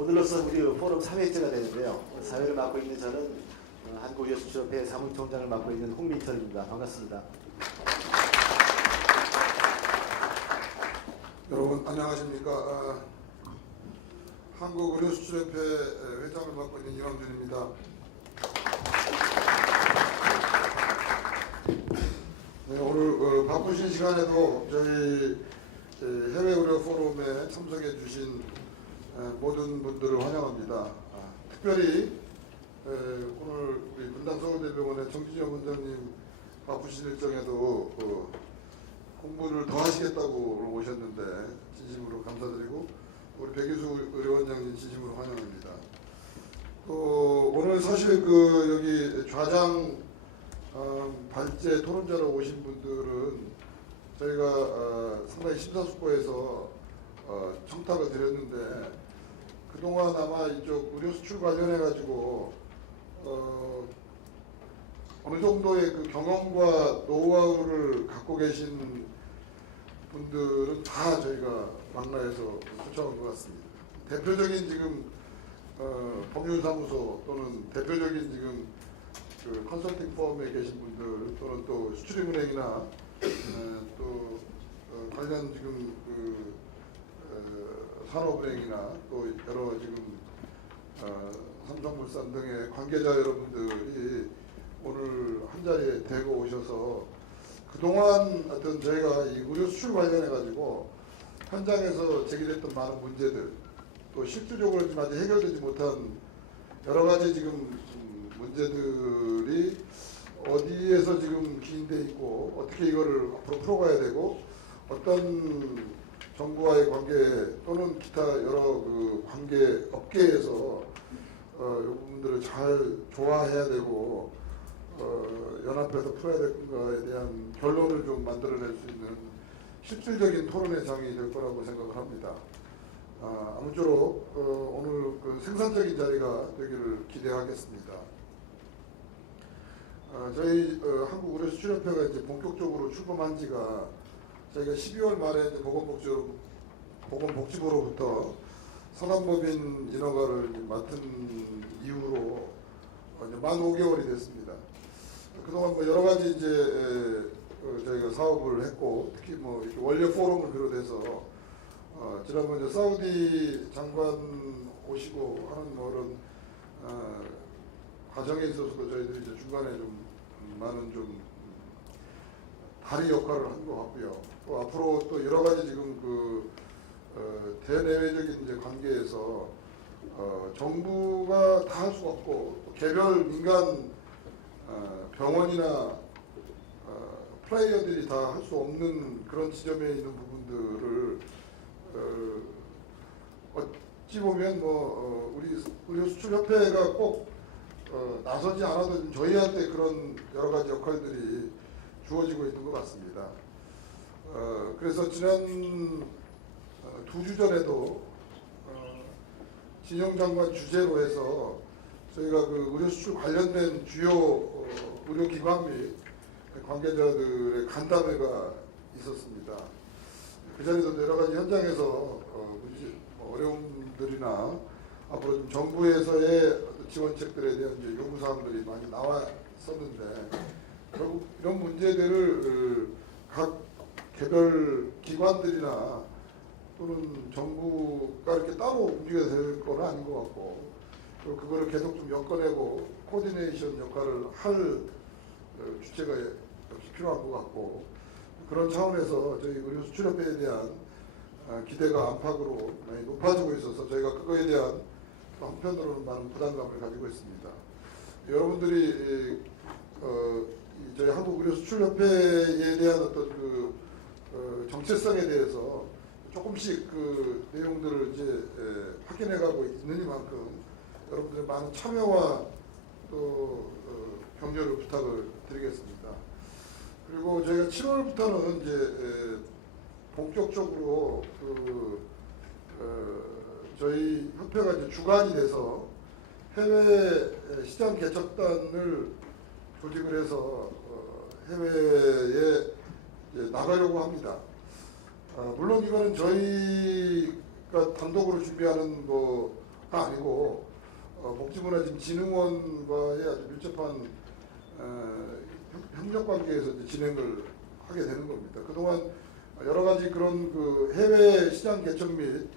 오늘로서 우리 포럼 3회째가 되는데요. 사회를 맡고 있는 저는 한국여수출협회 사무총장을 맡고 있는 홍민철입니다. 반갑습니다. 여러분 안녕하십니까? 한국의료수출협회 회장을 맡고 있는 이광준입니다. 네, 오늘 바쁘신 시간에도 저희 해외 의료 포럼에 참석해 주신 모든 분들을 환영합니다. 특별히 오늘 우리 분당 서울대병원의 정진영 원장님 바쁘신 일정에도 공부를 더 하시겠다고 오셨는데 진심으로 감사드리고, 우리 백유수 의료원장님 진심으로 환영합니다. 또 오늘 사실 여기 좌장 발제 토론자로 오신 분들은 저희가 상당히 심사숙고해서 청탁을 드렸는데, 그동안 아마 이쪽 의료 수출 관련해 가지고 어느 정도의 그 경험과 노하우를 갖고 계신 분들은 다 저희가 망라해서 초청한 것 같습니다. 대표적인 지금 법률사무소 또는 대표적인 지금 그 컨설팅 펌에 계신 분들, 또는 또 수출입은행이나 또 관련 지금 산업은행이나 또 여러 지금 삼성물산 등의 관계자 여러분들이 오늘 한 자리에 대거 오셔서 그동안 어떤 저희가 이 의료 수출 관련해 가지고 현장에서 제기됐던 많은 문제들, 또 실질적으로 지금 아직 해결되지 못한 여러 가지 지금 문제들이 어디에서 지금 기인돼 있고 어떻게 이거를 앞으로 풀어가야 되고, 어떤 정부와의 관계 또는 기타 여러 그 관계 업계에서 이 부분들을 잘 조화해야 되고 연합해서 풀어야 될 거에 대한 결론을 좀 만들어낼 수 있는 실질적인 토론의 장이 될 거라고 생각을 합니다. 아무쪼록 오늘 그 생산적인 자리가 되기를 기대하겠습니다. 저희 한국의료수출협회가 이제 본격적으로 출범한 지가 저희가 12월 말에 이제 보건복지부로부터 산업법인 인허가를 맡은 이후로 이제 만 5개월이 됐습니다. 그동안 뭐 여러 가지 이제 저희가 사업을 했고, 특히 뭐 이렇게 원료 포럼을 비롯해서 지난번 이제 사우디 장관 오시고 하는 뭐 그런 과정에 있어서도 저희들이 이제 중간에 좀 많은 좀 다리 역할을 한 것 같고요. 또 앞으로 또 여러 가지 지금 대내외적인 이제 관계에서 정부가 다 할 수가 없고, 개별 민간 병원이나 플레이어들이 다 할 수 없는 그런 지점에 있는 부분들을 어찌 보면 뭐 우리 의료수출협회가 꼭 나서지 않아도 저희한테 그런 여러 가지 역할들이 주어지고 있는 것 같습니다. 그래서 지난 2주 전에도 진영 장관 주재로 해서 저희가 그 의료수출 관련된 주요 의료기관 및 관계자들의 간담회가 있었습니다. 그 자리에서 여러 가지 현장에서 어려움들이나 앞으로 좀 정부에서의 지원책들에 대한 이제 요구사항들이 많이 나왔었는데, 결국 이런 문제들을 각 개별 기관들이나 또는 정부가 이렇게 따로 움직여야 될 건 아닌 것 같고, 또 그거를 계속 좀 엮어내고 코디네이션 역할을 할 주체가 역시 필요한 것 같고, 그런 차원에서 저희 의료수출협회에 대한 기대가 안팎으로 많이 높아지고 있어서 저희가 그거에 대한 한편으로는 많은 부담감을 가지고 있습니다. 여러분들이 저희 한국의료수출협회에 대한 어떤 그 정체성에 대해서 조금씩 그 내용들을 이제 확인해가고 있느니만큼 여러분들의 많은 참여와 또 격려를 부탁을 드리겠습니다. 그리고 저희가 7월부터는 이제 본격적으로 저희 협회가 이제 주관이 돼서 해외 시장 개척단을 조직을 해서 해외에 나가려고 합니다. 물론 이거는 저희가 단독으로 준비하는 뭐 아니고 복지문화진흥원과의 아주 밀접한 협력 관계에서 이제 진행을 하게 되는 겁니다. 그동안 여러 가지 그런 그 해외 시장 개척 및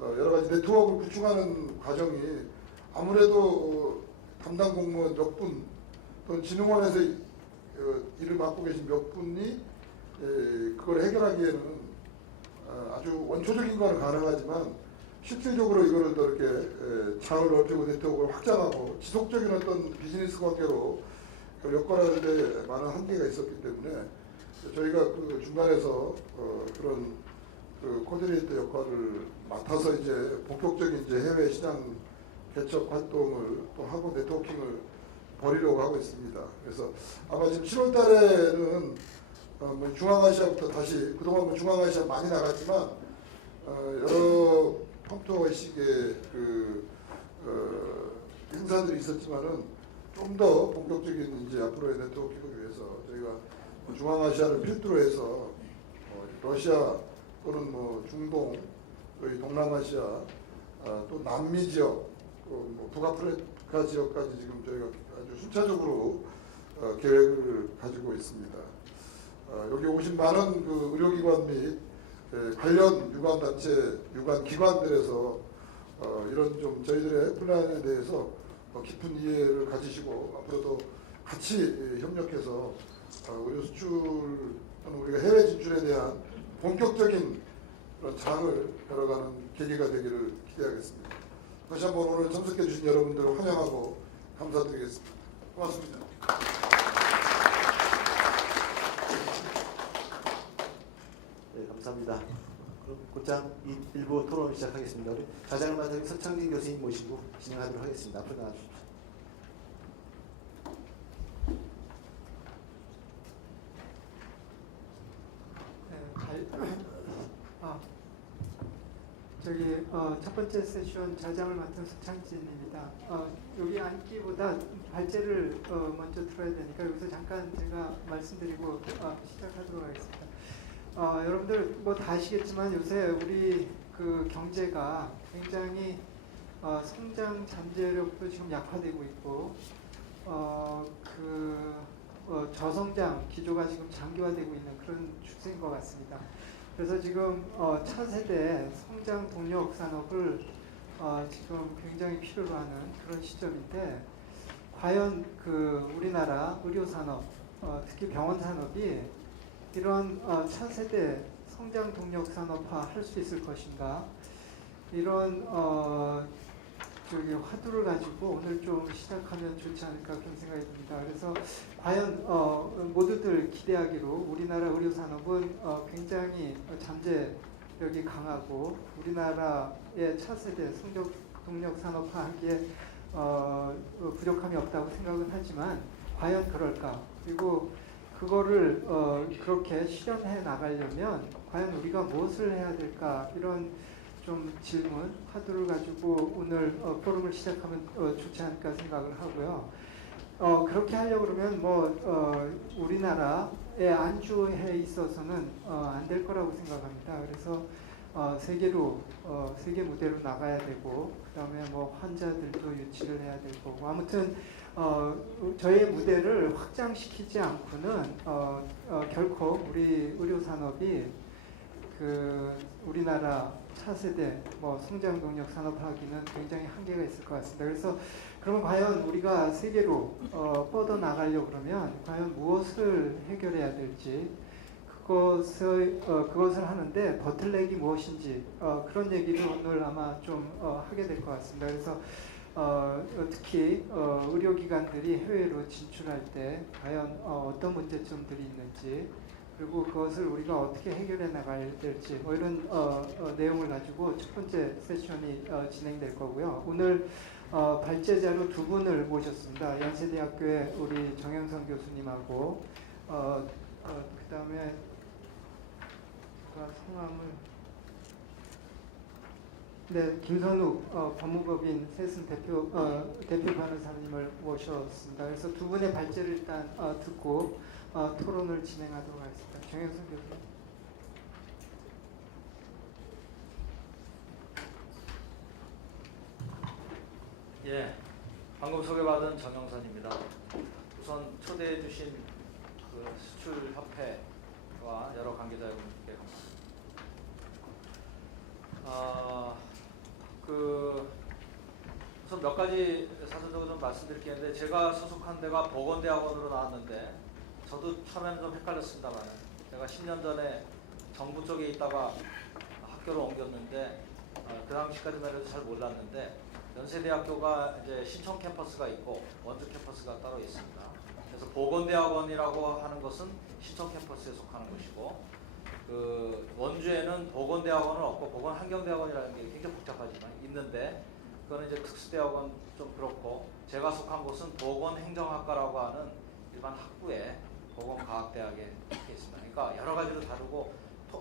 여러 가지 네트워크를 구축하는 과정이 아무래도 담당 공무원 몇 분 또는 진흥원에서 일을 맡고 계신 몇 분이 그걸 해결하기에는 아주 원초적인 건 가능하지만 실질적으로 이거를 더 이렇게 장을 넓히고 네트워크를 확장하고 지속적인 어떤 비즈니스 관계로 엮어가는데 많은 한계가 있었기 때문에 저희가 그 중간에서 그런 그 코디네이터 역할을 맡아서 이제 본격적인 이제 해외 시장 개척 활동을 또 하고 네트워킹을 벌이려고 하고 있습니다. 그래서 아마 지금 7월 달에는 뭐 중앙아시아부터 다시 그동안 뭐 중앙아시아 많이 나갔지만 여러 펌프식의 그 행사들이 있었지만은 좀 더 본격적인 이제 앞으로의 네트워킹을 위해서 저희가 중앙아시아를 필두로 해서 러시아 또는 뭐 중동, 저희 동남아시아, 또 남미 지역, 뭐 북아프리카 지역까지 지금 저희가 아주 순차적으로 계획을 가지고 있습니다. 여기 오신 많은 그 의료기관 및 관련 유관단체, 유관기관들에서 이런 좀 저희들의 플랜에 대해서 깊은 이해를 가지시고 앞으로도 같이 협력해서 의료 수출 또는 우리가 해외 진출에 대한 본격적인 그런 장을 열어가는 계기가 되기를 기대하겠습니다. 다시 한번 오늘 참석해 주신 여러분들을 환영하고 감사드리겠습니다. 고맙습니다. 네, 감사합니다. 그럼 곧장 일부 토론을 시작하겠습니다. 우리 자장을 맡은 서창진 교수님 모시고 진행하도록 하겠습니다. 앞으로 나와주십시오. 첫 번째 세션 자장을 맡은 서창진입니다. 여기 앉기보다 발제를 먼저 들어야 되니까 여기서 잠깐 제가 말씀드리고 시작하도록 하겠습니다. 여러분들 뭐 다 아시겠지만 요새 우리 그 경제가 굉장히 성장 잠재력도 지금 약화되고 있고 저성장 기조가 지금 장기화되고 있는 그런 추세인 것 같습니다. 그래서 지금 차세대 성장 동력 산업을 지금 굉장히 필요로 하는 그런 시점인데 과연 그 우리나라 의료 산업, 특히 병원 산업이 이런 차세대 성장 동력 산업화 할 수 있을 것인가? 이런 화두를 가지고 오늘 좀 시작하면 좋지 않을까 그런 생각이 듭니다. 그래서 과연 모두들 기대하기로 우리나라 의료 산업은 굉장히 잠재력이 강하고 우리나라의 차세대 성장 동력 산업화하기에 부족함이 없다고 생각은 하지만 과연 그럴까? 그리고 그거를 그렇게 실현해 나가려면 과연 우리가 무엇을 해야 될까? 이런 좀 질문, 화두를 가지고 오늘 포럼을 시작하면 좋지 않을까 생각을 하고요. 그렇게 하려고 그러면 우리나라의 안주에 있어서는 안 될 거라고 생각합니다. 그래서 세계 무대로 나가야 되고, 그다음에 환자들도 유치를 해야 될 거고, 아무튼 저의 무대를 확장시키지 않고는 결코 우리 의료 산업이 우리나라 차세대 성장 동력 산업화하기는 굉장히 한계가 있을 것 같습니다. 그래서 그러면 과연 우리가 세계로 뻗어 나가려고 그러면 과연 무엇을 해결해야 될지 그것을 하는데 버틀넥이 무엇인지 그런 얘기를 오늘 아마 좀 하게 될 것 같습니다. 그래서 특히 의료기관들이 해외로 진출할 때 과연 어떤 문제점들이 있는지 그리고 그것을 우리가 어떻게 해결해 나가야 될지 이런 내용을 가지고 첫 번째 세션이 진행될 거고요. 오늘 발제자로 두 분을 모셨습니다. 연세대학교의 우리 정영선 교수님하고 그 다음에 성함을 김선욱 법무법인 세순 대표 변호사님을 모셨습니다. 그래서 두 분의 발제를 일단 듣고 토론을 진행하도록 하겠습니다. 정영선 교수님. 예, 방금 소개받은 정영선입니다. 우선 초대해 주신 그 수출협회와 여러 관계자 여러분께 감사합니다. 우선 몇 가지 사전적으로 좀 말씀드릴 게 있는데, 제가 소속한 데가 보건대학원으로 나왔는데 저도 처음에는 좀 헷갈렸습니다만, 제가 10년 전에 정부 쪽에 있다가 학교로 옮겼는데 그 당시까지만 해도 잘 몰랐는데, 연세대학교가 이제 신촌 캠퍼스가 있고 원주 캠퍼스가 따로 있습니다. 그래서 보건대학원이라고 하는 것은 신촌 캠퍼스에 속하는 것이고, 그 원주에는 보건대학원은 없고 보건환경대학원이라는 게 굉장히 복잡하지만 있는데, 그거는 이제 특수대학원 좀 그렇고, 제가 속한 곳은 보건행정학과라고 하는 일반 학부에 보건과학대학에 있습니다. 그러니까 여러 가지로 다르고,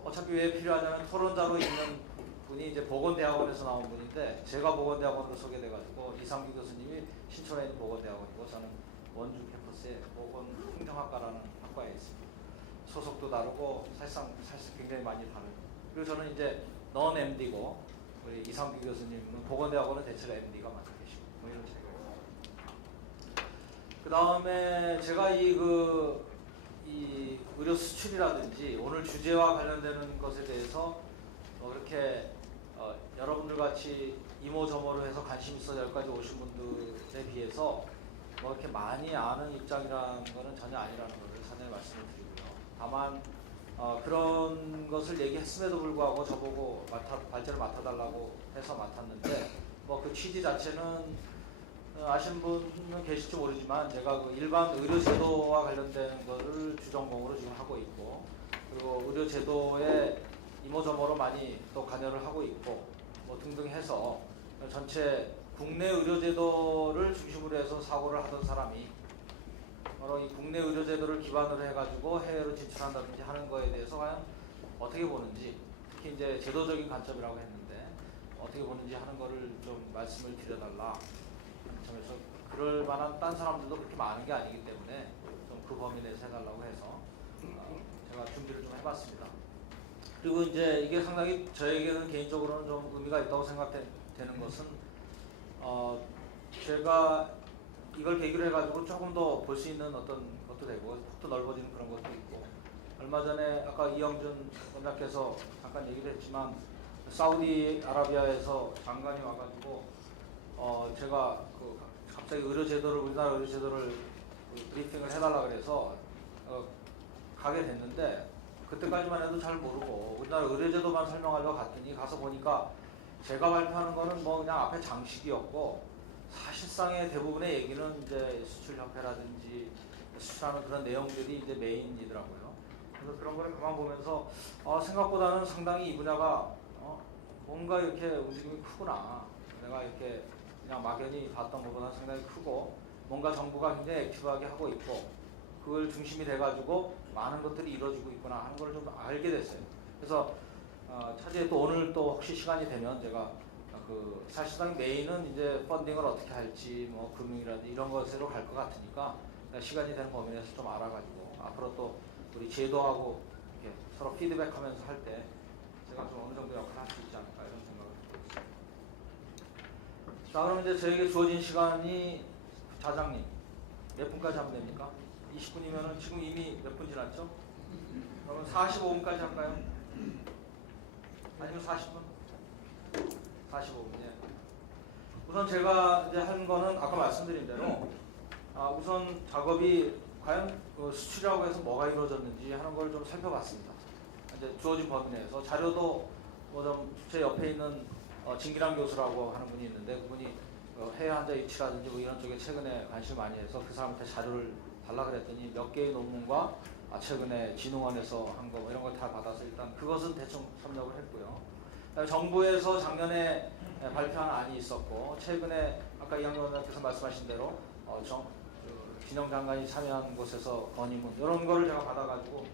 어차피 왜 필요하냐면 토론자로 있는 분이 이제 보건대학원에서 나온 분인데, 제가 보건대학원으로 소개돼가지고 이상규 교수님이 신촌에 있는 보건대학원이고 저는 원주 캠퍼스의 보건행정학과라는 학과에 있습니다. 소속도 다르고 사실 굉장히 많이 다르고, 그리고 저는 이제 넌 MD고 우리 이상규 교수님은 보건대학원은 대체로 MD가 많이 계시고 뭐 이런 차이가 있습니다. 그 다음에 제가 이 의료 수출이라든지 오늘 주제와 관련되는 것에 대해서 그렇게 여러분들 같이 이모저모로 해서 관심 있어 여기까지 오신 분들에 비해서 뭐 이렇게 많이 아는 입장이라는 것은 전혀 아니라는 것을 사전에 말씀을 드리고요. 다만 그런 것을 얘기했음에도 불구하고 저보고 발제를 맡아달라고 해서 맡았는데, 뭐 그 취지 자체는 아시는 분은 계실지 모르지만, 제가 그 일반 의료제도와 관련된 것을 주전공으로 지금 하고 있고, 그리고 의료제도에 이모저모로 많이 또 관여를 하고 있고 뭐 등등 해서 전체 국내 의료제도를 중심으로 해서 사고를 하던 사람이 바로 이 국내 의료제도를 기반으로 해가지고 해외로 진출한다든지 하는 거에 대해서 과연 어떻게 보는지, 특히 이제 제도적인 관점이라고 했는데 어떻게 보는지 하는 거를 좀 말씀을 드려달라 하는 점에서, 그럴 만한 딴 사람들도 그렇게 많은 게 아니기 때문에 좀 그 범위 내에서 해달라고 해서 제가 준비를 좀 해봤습니다. 그리고 이제 이게 상당히 저에게는 개인적으로는 좀 의미가 있다고 생각되는 것은, 제가 이걸 계기로 해가지고 조금 더 볼 수 있는 어떤 것도 되고 폭도 넓어지는 그런 것도 있고, 얼마 전에 아까 이영준 원장께서 잠깐 얘기를 했지만 사우디아라비아에서 장관이 와가지고 제가 갑자기 우리나라 의료제도를 브리핑을 해달라 그래서 가게 됐는데, 그때까지만 해도 잘 모르고 우리나라 의료제도만 설명하려고 갔더니 가서 보니까 제가 발표하는 거는 뭐 그냥 앞에 장식이었고, 사실상의 대부분의 얘기는 이제 수출협회라든지 수출하는 그런 내용들이 이제 메인이더라고요. 그래서 그런 거를 그만 보면서 생각보다는 상당히 이 분야가 뭔가 이렇게 움직임이 크구나. 내가 이렇게 그냥 막연히 봤던 것보다 상당히 크고, 뭔가 정부가 굉장히 액티브하게 하고 있고, 그걸 중심이 돼가지고 많은 것들이 이루어지고 있구나 하는 걸 좀 알게 됐어요. 그래서 차제에 또 오늘 또 혹시 시간이 되면 제가 사실상 메인은 이제 펀딩을 어떻게 할지, 뭐 금융이라든지 이런 것으로 갈 것 같으니까 시간이 되는 범위 내에서 좀 알아가지고 앞으로 또 우리 제도하고 이렇게 서로 피드백하면서 할 때 제가 좀 어느 정도 역할을 할 수 있지 않을까 이런 생각을 하고 있습니다. 자, 그럼 이제 저에게 주어진 시간이 자장님 몇 분까지 하면 됩니까? 20분이면은 지금 이미 몇 분 지났죠? 그러면 45분까지 할까요? 아니면 40분? 45분. 예. 우선 제가 이제 한 거는 아까 말씀드린 대로 우선 작업이 과연 수출이라고 해서 뭐가 이루어졌는지 하는 걸 좀 살펴봤습니다. 이제 주어진 범위 내에서 자료도 뭐 좀 제 옆에 있는 진기랑 교수라고 하는 분이 있는데, 그분이 해외 환자 입치라든지 뭐 이런 쪽에 최근에 관심을 많이 해서 그 사람한테 자료를 달라 그랬더니 몇 개의 논문과 최근에 진흥원에서 한 거 이런 걸 다 받아서 일단 그것은 대충 섭렵을 했고요. 정부에서 작년에 발표한 안이 있었고, 최근에 아까 이학년 원장께서 말씀하신 대로 진영 장관이 참여한 곳에서 건의문 이런 거를 제가 받아가지고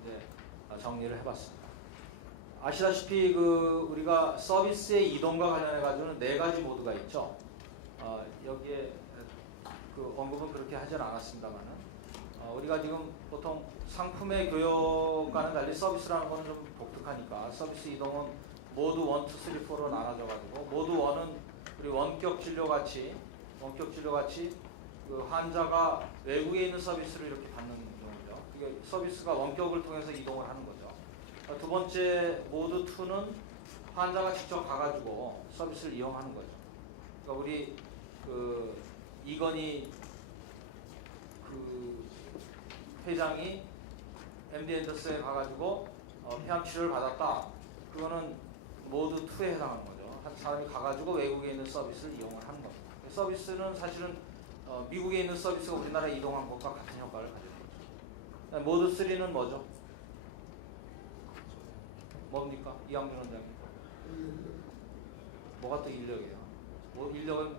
이제 정리를 해봤습니다. 아시다시피 우리가 서비스의 이동과 관련해 가지고는 4가지 모드가 있죠. 여기에 언급은 그렇게 하지는 않았습니다만은, 우리가 지금 보통 상품의 교역과는 달리 서비스라는 거는 좀 독특하니까 서비스 이동은 모두 1, 2, 3, 4로 나눠져 가지고, 모두 1은 우리 원 원격 진료 같이 그 환자가 외국에 있는 서비스를 이렇게 받는 경우죠. 이게 서비스가 원격을 통해서 이동을 하는 거죠. 두 번째 모드 2는 환자가 직접 가가지고 서비스를 이용하는 거죠. 그러니까 우리 그 이건희 그 회장이 MD 앤더슨에 가가지고 폐암 치료를 받았다. 그거는 모드 2에 해당하는 거죠. 한 사람이 가가지고 외국에 있는 서비스를 이용을 하는 겁니다. 서비스는 사실은 미국에 있는 서비스가 우리나라에 이동한 것과 같은 효과를 가지고 있죠. 모드 3는 뭐죠? 뭡니까? 이양준 원장님. 뭐가 또 인력이에요? 뭐 인력은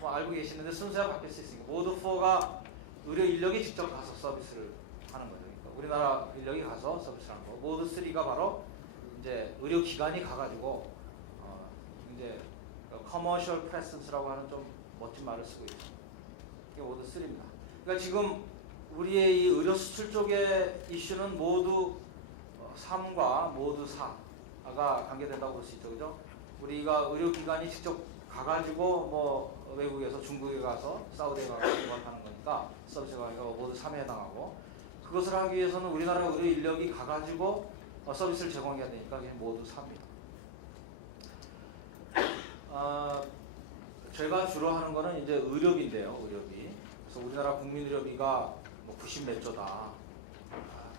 뭐 알고 계시는데 순서가 바뀔 수 있으니까 모드 4가 의료 인력이 직접 가서 서비스를 하는 거죠. 그러니까 우리나라 인력이 가서 서비스를 하는 거. 모드 3가 바로 이제 의료 기관이 가가지고 이제 커머셜 프레센스라고 하는 좀 멋진 말을 쓰고 있죠. 이게 모드 3입니다. 그러니까 지금 우리의 이 의료 수출 쪽의 이슈는 모두 3과 모드 4가 관계된다고 볼 수 있죠. 그죠? 우리가 의료기관이 직접 가가지고 뭐 외국에서 중국에 가서 사우디에 가서 하는 거니까 서비스가 모드 3에 해당하고 그것을 하기 위해서는 우리나라 의료 인력이 가가지고 서비스를 제공해야 되니까 그게 모드 3입니다. 제가 주로 하는 거는 이제 의료비인데요. 의료비. 그래서 우리나라 국민의료비가 뭐 90 몇 조다.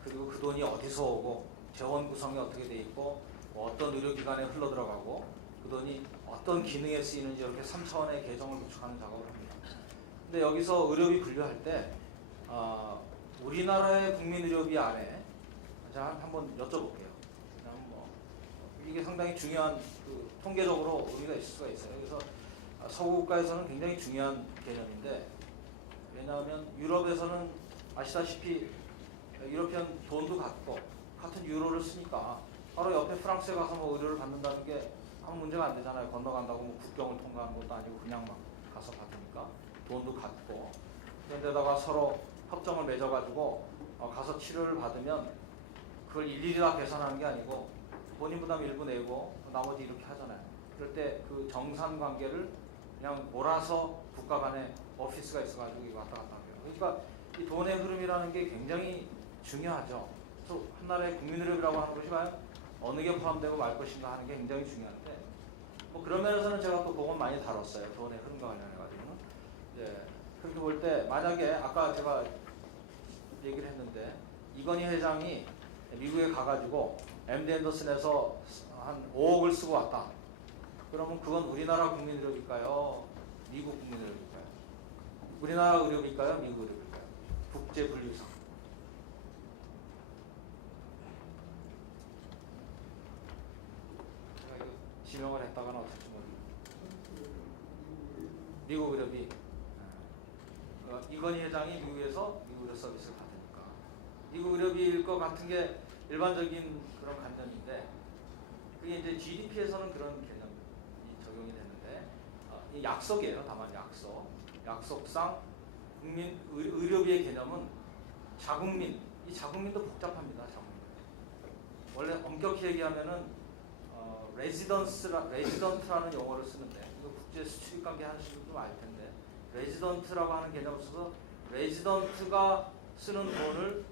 그리고 그 돈이 어디서 오고 재원 구성이 어떻게 돼 있고 뭐 어떤 의료기관에 흘러 들어가고 그 돈이 어떤 기능에 쓰이는지 이렇게 3차원의 계정을 구축하는 작업을 합니다. 근데 여기서 의료비 분류할 때 우리나라의 국민의료비 안에 제가 한번 여쭤볼게요. 그냥 뭐 이게 상당히 중요한 그 통계적으로 의미가 있을 수가 있어요. 그래서 서구 국가에서는 굉장히 중요한 개념인데 왜냐하면 유럽에서는 아시다시피 유로피언 돈도 같고 같은 유로를 쓰니까 바로 옆에 프랑스에 가서 뭐 의료를 받는다는 게 아무 문제가 안 되잖아요. 건너간다고 뭐 국경을 통과하는 것도 아니고 그냥 막 가서 받으니까 돈도 같고 그런데다가 서로 협정을 맺어가지고 가서 치료를 받으면 그걸 일일이 다 계산하는 게 아니고 본인 부담 일부 내고 나머지 이렇게 하잖아요. 그럴 때 그 정산 관계를 그냥 몰아서 국가 간에 오피스가 있어가지고 이거 왔다 갔다 해요. 그러니까 이 돈의 흐름이라는 게 굉장히 중요하죠. 그래서 한 나라의 국민의료비라고 하는 것이 과연 어느 게 포함되고 말 것인가 하는 게 굉장히 중요한데 뭐 그런 면에서는 제가 또 그건 많이 다뤘어요. 돈의 흐름과 관련해가지고는. 예, 그렇게 볼 때 만약에 아까 제가 얘기를 했는데 이건희 회장이 미국에 가가지고 MD 앤더슨에서 한 5억을 쓰고 왔다. 그러면 그건 우리나라 국민의료비일까요? 미국 국민의료비일까요? 우리나라 의료비일까요? 미국 의료비일까요? 국제 분류상. 제가 이거 지명을 했다가는 어떨지 모르겠어요. 미국 의료비. 이건희 회장이 미국에서 미국 의료 서비스를 받으니까 미국 의료비일 것 같은 게 일반적인 그런 관념인데 그게 이제 GDP에서는 그런 개념이 적용이 되는데 이 약속이에요. 다만 약속상 국민 의료비의 개념은 자국민 이 자국민도 복잡합니다. 자국민. 원래 엄격히 얘기하면은 레지던트라는 용어를 쓰는데 이거 국제 수출 관계 하시는 분도 알 텐데 레지던트라고 하는 개념을 써서 레지던트가 쓰는 돈을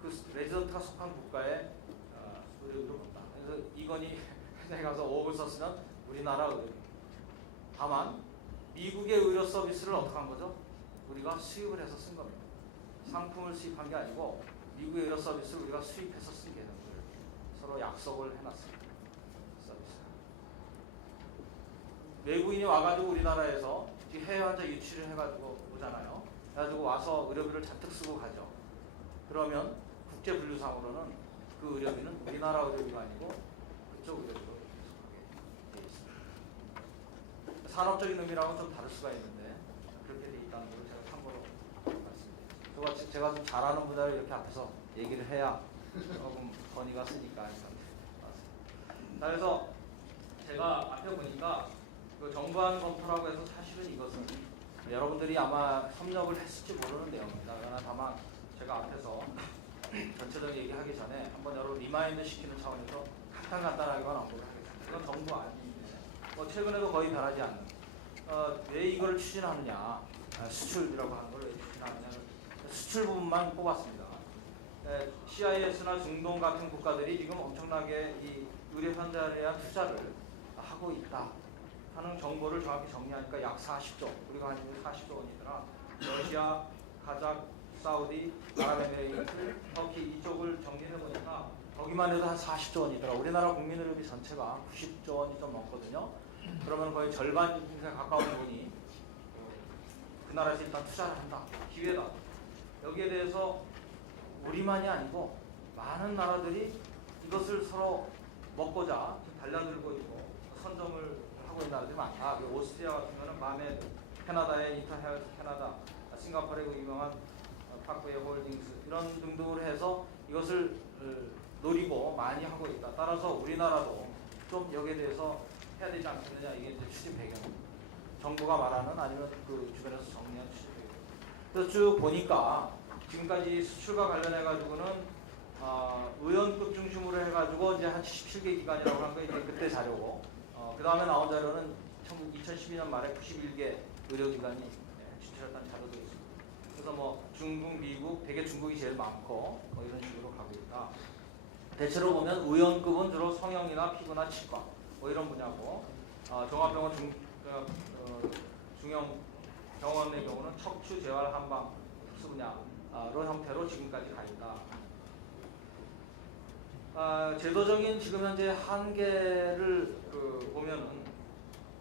그 레지던트가 속한 국가에 의료비로 본다. 그래서 이건희 회장에 가서 5억을 썼으면 우리나라 의료비. 다만 미국의 의료 서비스를 어떻게 한 거죠? 우리가 수입을 해서 쓴 겁니다. 상품을 수입한 게 아니고 미국의 의료 서비스를 우리가 수입해서 쓴 개념을 서로 약속을 해놨습니다. 서비스. 외국인이 와가지고 우리나라에서 해외 환자 유치를 해가지고 오잖아요. 그래가지고 와서 의료비를 잔뜩 쓰고 가죠. 그러면 국제 분류상으로는 그 의료비는 우리나라 의료비가 아니고 그쪽 의료비로 속하게 되어 있습니다. 산업적인 의미랑은 좀 다를 수가 있는데 그렇게 되어 있다는 걸 제가 참고로 말씀드립니다. 제가 좀 잘하는 분야를 이렇게 앞에서 얘기를 해야 조금 건의가 쓰니까. 그래서 제가 앞에 보니까 그 정부안 검토라고 해서 사실은 이것은 여러분들이 아마 협력을 했을지 모르는 내용입니다. 그러나 다만 제가 앞에서 전체적인 얘기하기 전에 한번 여러분 리마인드 시키는 차원에서 간단하게만 언급을 하겠습니다. 이건 정부 아닌데 뭐 최근에도 거의 변하지 않는. 왜 이걸 추진하느냐? 수출이라고 하는 걸 왜 추진하느냐는 수출 부분만 뽑았습니다. CIS나 중동 같은 국가들이 지금 엄청나게 이 의료 현장에 대한 투자를 하고 있다 하는 정보를 정확히 정리하니까 약 40조, 우리가 가지고 40조 원이더라. 러시아, 카자흐, 사우디, 아랍에미레이트, 터키 이쪽을 정리해 보니까 거기만 해도 한 40조 원이더라. 우리나라 국민의료비 전체가 90조 원이 좀 넘거든요. 그러면 거의 절반에 가까운 돈이 그 나라에서 일단 투자를 한다. 기회다. 여기에 대해서 우리만이 아니고 많은 나라들이 이것을 서로 먹고자 달려들고 있고 선점을 하고 있는 나라들이 많다. 오스트리아 같은 경우는 마메드, 캐나다의 인터헬스 캐나다, 싱가포르의 유명한 파크웨이 홀딩스 이런 등등으로 해서 이것을 노리고 많이 하고 있다. 따라서 우리나라도 좀 여기에 대해서 해야 되지 않겠느냐. 이게 이제 추진 배경입니다. 정부가 말하는 아니면 그 주변에서 정리한 추진 배경. 그래서 쭉 보니까 지금까지 수출과 관련해 가지고는 의원급 중심으로 해가지고 이제 한 77개 기관이라고 한 거 이제 그때 자료고, 그 다음에 나온 자료는 2012년 말에 91개 의료기관이 추출했다는 자료도 있습니다. 그래서 뭐 중국, 미국, 대개 중국이 제일 많고 뭐 이런 식으로 가고 있다. 대체로 보면 의원급은 주로 성형이나 피부나 치과 뭐 이런 분야고, 종합병원 중형 병원의 경우는 척추, 재활, 한방, 흡수 분야로 형태로 지금까지 가 있다. 제도적인 지금 현재 한계를 보면은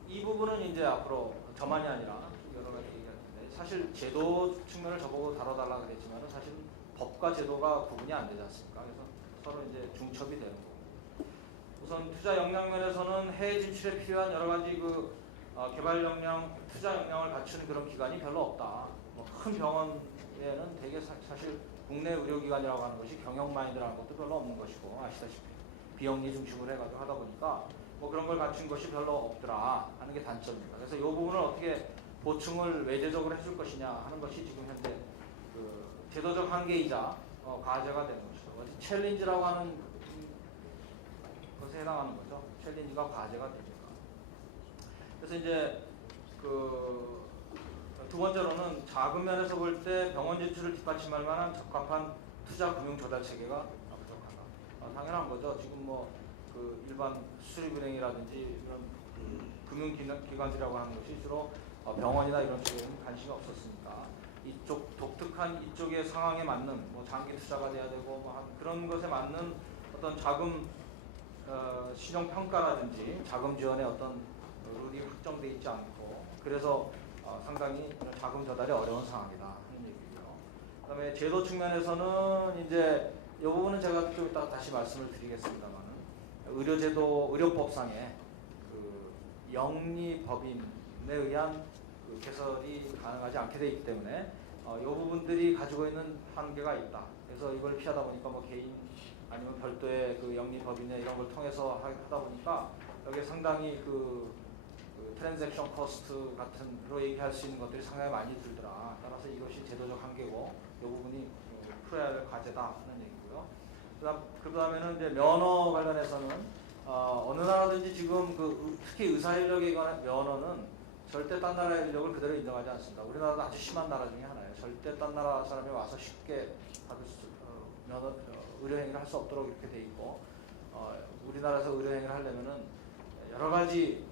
이 부분은 이제 앞으로 저만이 아니라 여러 가지 얘기할 텐데, 사실 제도 측면을 저보고 다뤄달라 그랬지만은 사실 법과 제도가 구분이 안 되지 않습니까? 그래서 서로 이제 중첩이 되는 거고. 우선 투자 역량 면에서는 해외 진출에 필요한 여러 가지 개발 역량, 투자 역량을 갖추는 그런 기관이 별로 없다. 뭐 큰 병원에는 되게 사실 국내 의료기관이라고 하는 것이 경영 마인드라는 것도 별로 없는 것이고, 아시다시피 비영리 중심으로 해가지고 하다 보니까 뭐 그런 걸 갖춘 것이 별로 없더라 하는 게 단점입니다. 그래서 이 부분을 어떻게 보충을 외제적으로 해줄 것이냐 하는 것이 지금 현재 그 제도적 한계이자 과제가 되는 것이죠. 챌린지라고 하는 것에 해당하는 거죠. 챌린지가 과제가 됩니다. 그래서 이제 두 번째로는 자금 면에서 볼 때 병원 진출을 뒷받침할 만한 적합한 투자 금융 조달 체계가 부족하다. 당연한 거죠. 지금 뭐 일반 수출입은행이라든지 이런 금융기관들이라고 하는 것이 주로 병원이나 이런 쪽에는 관심이 없었으니까 이쪽 독특한 이쪽의 상황에 맞는 뭐 장기 투자가 돼야 되고 뭐 그런 것에 맞는 어떤 자금 신용 평가라든지 자금 지원의 어떤 룰이 확정돼 있지 않고, 그래서 상당히 자금 조달이 어려운 상황이다 하는 얘기고요. 그다음에 제도 측면에서는 이제 이 부분은 제가 좀 이따가 다시 말씀을 드리겠습니다만은, 의료제도 의료법상에 영리법인에 의한 개설이 가능하지 않게 되어 있기 때문에 이 부분들이 가지고 있는 한계가 있다. 그래서 이걸 피하다 보니까 뭐 개인 아니면 별도의 영리법인에 이런 걸 통해서 하다 보니까 여기에 상당히 트랜잭션 코스트 같은 로 얘기할 수 있는 것들이 상당히 많이 들더라. 따라서 이것이 제도적 한계고 이 부분이 풀어야 할 과제다 하는 얘기고요. 그 다음에는 이제 면허 관련해서는 어느 나라든지 지금 특히 의사 인력에 관한 면허는 절대 딴 나라의 인력을 그대로 인정하지 않습니다. 우리나라도 아주 심한 나라 중에 하나예요. 절대 딴 나라 사람이 와서 쉽게 면허 의료행위를 할 수 없도록 이렇게 돼 있고, 우리나라에서 의료행위를 하려면은 여러 가지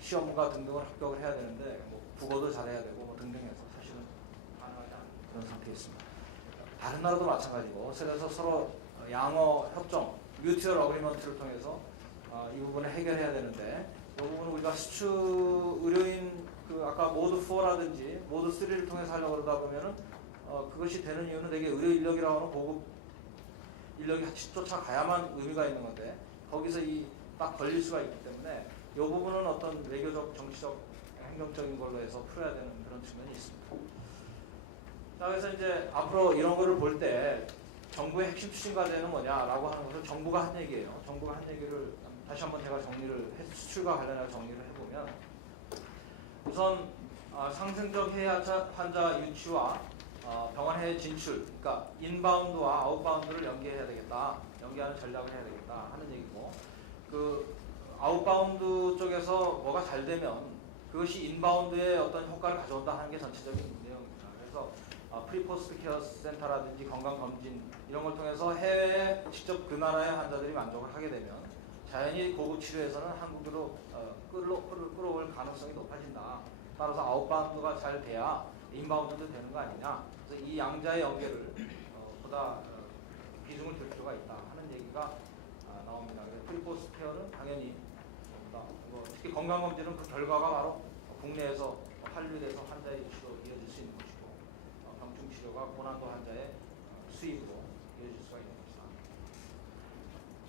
시험과 등등을 합격을 해야 되는데 뭐 국어도 잘해야 되고 뭐 등등해서 사실은 가능하지 않은 그런 상태에 있습니다. 다른 나라도 마찬가지고, 그래서 서로 양어 협정, 뮤추얼 어그리먼트를 통해서 이 부분을 해결해야 되는데, 이 부분은 우리가 수출 의료인 아까 모드 4라든지 모드 3를 통해서 하려고 그러다 보면은 그것이 되는 이유는 되게 의료 인력이라고 하는 고급 인력이 같이 쫓아가야만 의미가 있는 건데, 거기서 딱 걸릴 수가 있기 때문에 이 부분은 어떤 외교적, 정치적, 행정적인 걸로 해서 풀어야 되는 그런 측면이 있습니다. 자, 그래서 이제 앞으로 이런 거를 볼 때 정부의 핵심 추진 과제는 뭐냐라고 하는 것을 정부가 한 얘기예요. 정부가 한 얘기를 다시 한번 제가 수출과 관련해서 정리를 해보면, 우선 상생적 해외 환자 유치와 병원 해외 진출, 그러니까 인바운드와 아웃바운드를 연계해야 되겠다, 연계하는 전략을 해야 되겠다 하는 얘기고, 아웃바운드 쪽에서 뭐가 잘 되면 그것이 인바운드에 어떤 효과를 가져온다 하는 게 전체적인 내용입니다. 그래서 프리포스트 케어 센터라든지 건강검진 이런 걸 통해서 해외에 직접 그 나라의 환자들이 만족을 하게 되면 자연히 고급 치료에서는 한국으로 끌어올 가능성이 높아진다. 따라서 아웃바운드가 잘 돼야 인바운드도 되는 거 아니냐. 그래서 이 양자의 연계를 보다 비중을 둘 필요가 있다 하는 얘기가 나옵니다. 그래서 프리포스트 케어는 당연히 특히 건강검진은 그 결과가 바로 국내에서 환류돼서 환자의 유치로 이어질 수 있는 것이고 병충 치료가 고난도 환자의 수입으로 이어질 수가 있는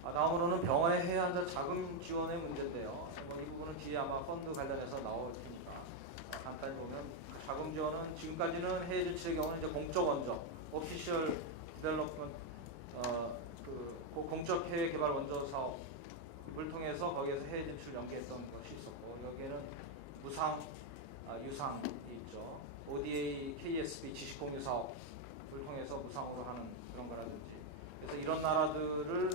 것이다. 다음으로는 병원의 해외 환자 자금 지원의 문제인데요. 이 부분은 뒤에 아마 펀드 관련해서 나올 테니까 간단히 보면 자금 지원은 지금까지는 해외 진출의 경우는 이제 공적 원조, 오피셜 디벨롭먼트 공적 해외 개발 원조 사업을 통해서 거기에서 해외 진출 연계했던 것이 있었고 여기에는 무상, 유상이 있죠. ODA, KSB 지식 공유 사업을 통해서 무상으로 하는 그런 거라든지 그래서 이런 나라들을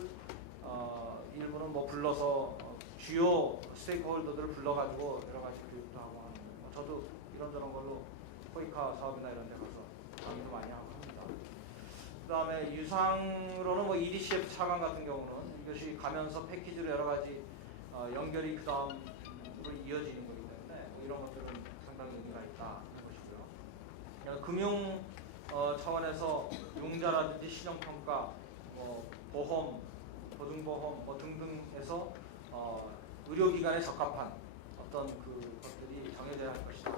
일부는 뭐 불러서 주요 스테이크홀더들을 불러가지고 여러 가지 교육도 하고 하는 저도 이런저런 걸로 포이카 사업이나 이런 데 가서 강의도 많이 하고 합니다. 그 다음에 유상으로는 뭐 EDCF 차관 같은 경우는 이것이 가면서 패키지로 여러 가지 연결이 그 다음으로 이어지는 거기 때문에 뭐 이런 것들은 상당히 의미가 있다 하는 것이고요. 금융 차원에서 융자라든지 신용평가, 보험, 보증보험 등등에서 의료기관에 적합한 어떤 그 것들이 정해져야 할 것이다.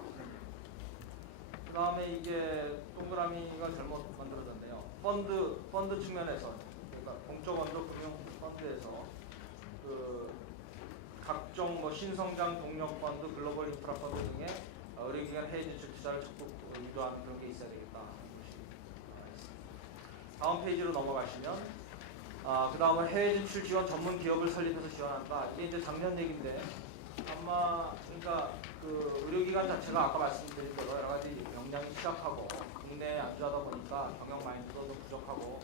그 다음에 이게 동그라미가 잘못 만들어졌네요. 펀드 측면에서, 그러니까 공적 원조 금융 펀드에서 그 각종 뭐 신성장 동력 펀드, 글로벌 인프라 펀드 등의 의료기관 해외 진출 투자를 적극 유도하는 그런 게 있어야 되겠다. 다음 페이지로 넘어가시면. 그 다음은 해외 진출 지원 전문 기업을 설립해서 지원한다. 이게 이제 작년 얘기인데 아마 그러니까 그 의료기관 자체가 아까 말씀드린 대로 여러 가지 역량이 취약하고 국내에 안주하다 보니까 경영 마인드도 좀 부족하고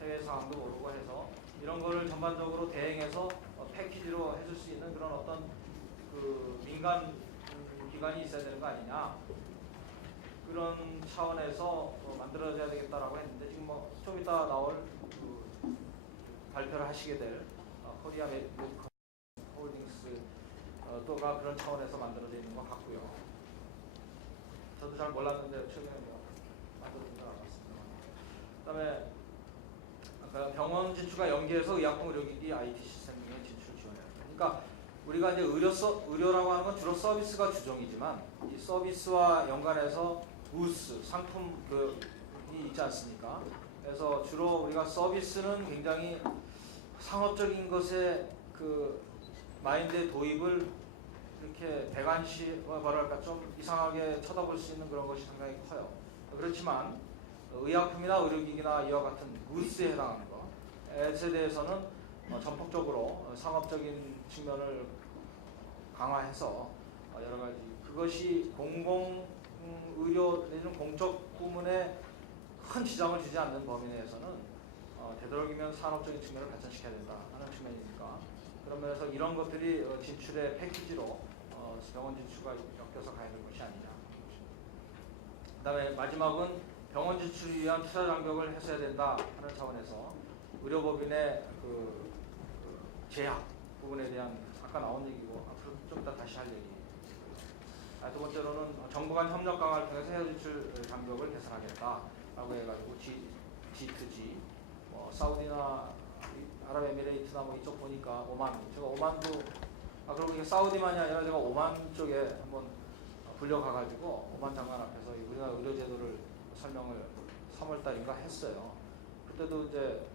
해외 상황도 모르고 해서 이런 거를 전반적으로 대행해서 패키지로 해줄 수 있는 그런 어떤 그 민간 기관이 있어야 되는 거 아니냐. 그런 차원에서 만들어져야 되겠다라고 했는데 지금 뭐 좀 이따 나올 발표를 하시게 될 코리아 메디컬 홀딩스 또가 그런 차원에서 만들어져 있는 것 같고요. 저도 잘 몰랐는데 최근에 뭐 만들어진 줄 알았습니다. 그다음에 아까 병원 진출과 연계해서 의약품 의료기기 IT 시스템 등의 진출 지원해야 합니다. 그러니까 우리가 이제 의료라고 하는 건 주로 서비스가 주종이지만 이 서비스와 연관해서 부스 상품이 있지 않습니까? 그래서 주로 우리가 서비스는 굉장히 상업적인 것에 그 마인드의 도입을 이렇게 대관시 뭐랄까 좀 이상하게 쳐다볼 수 있는 그런 것이 상당히 커요. 그렇지만 의약품이나 의료기기나 이와 같은 구스에 해당하는 것에 대해서는 전폭적으로 상업적인 측면을 강화해서 여러 가지 그것이 공공 의료 내지는 공적 부문에 큰 지장을 주지 않는 범위 내에서는 되도록이면 산업적인 측면을 발전시켜야 된다 하는 측면이니까 그런 면에서 이런 것들이 진출의 패키지로 병원 진출과 엮여서 가야 될 것이 아니냐. 그 다음에 마지막은 병원 진출을 위한 투자 장벽을 해소해야 된다 하는 차원에서 의료법인의 그 제약 부분에 대한 아까 나온 얘기고 앞으로 좀 이따 다시 할 얘기. 두 번째로는 정부 간 협력 강화를 통해서 해외 진출 장벽을 개선하겠다라고 해가지고 G2G, 사우디나 아랍에미레이트나 뭐 이쪽 보니까 오만, 제가 오만도 그리고 이게 사우디만이 아니라 제가 오만 쪽에 한번 불려가가지고 오만 장관 앞에서 우리나라 의료 제도를 설명을 3월달인가 했어요. 그때도 이제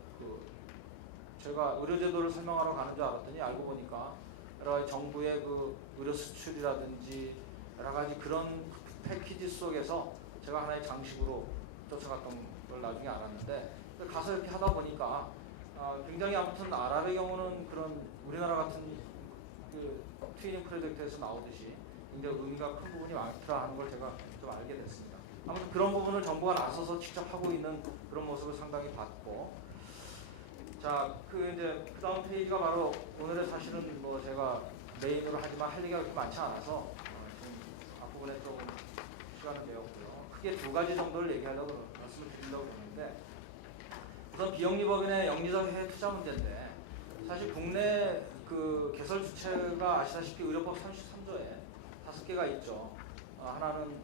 제가 의료 제도를 설명하러 가는 줄 알았더니 알고 보니까 여러 가지 정부의 그 의료 수출이라든지 여러 가지 그런 패키지 속에서 제가 하나의 장식으로 쫓아갔던 걸 나중에 알았는데 가서 이렇게 하다 보니까 굉장히 아무튼 아랍의 경우는 그런 우리나라 같은 그 트위닝 프로젝트에서 나오듯이 굉장히 의미가 큰 부분이 많더라 하는 걸 제가 좀 알게 됐습니다. 아무튼 그런 부분을 정부가 나서서 직접 하고 있는 그런 모습을 상당히 봤고, 자, 이제 그 다음 페이지가 바로 오늘의 사실은 뭐 제가 메인으로 하지만 할 얘기가 그렇게 많지 않아서 좀 앞부분에 좀 시간을 내었고요. 크게 두 가지 정도를 얘기하려고 말씀을 드리려고 했는데 우선 비영리법인의 영리적 해외 투자 문제인데 사실 국내 그 개설 주체가 아시다시피 의료법 33조에 5개가 있죠. 하나는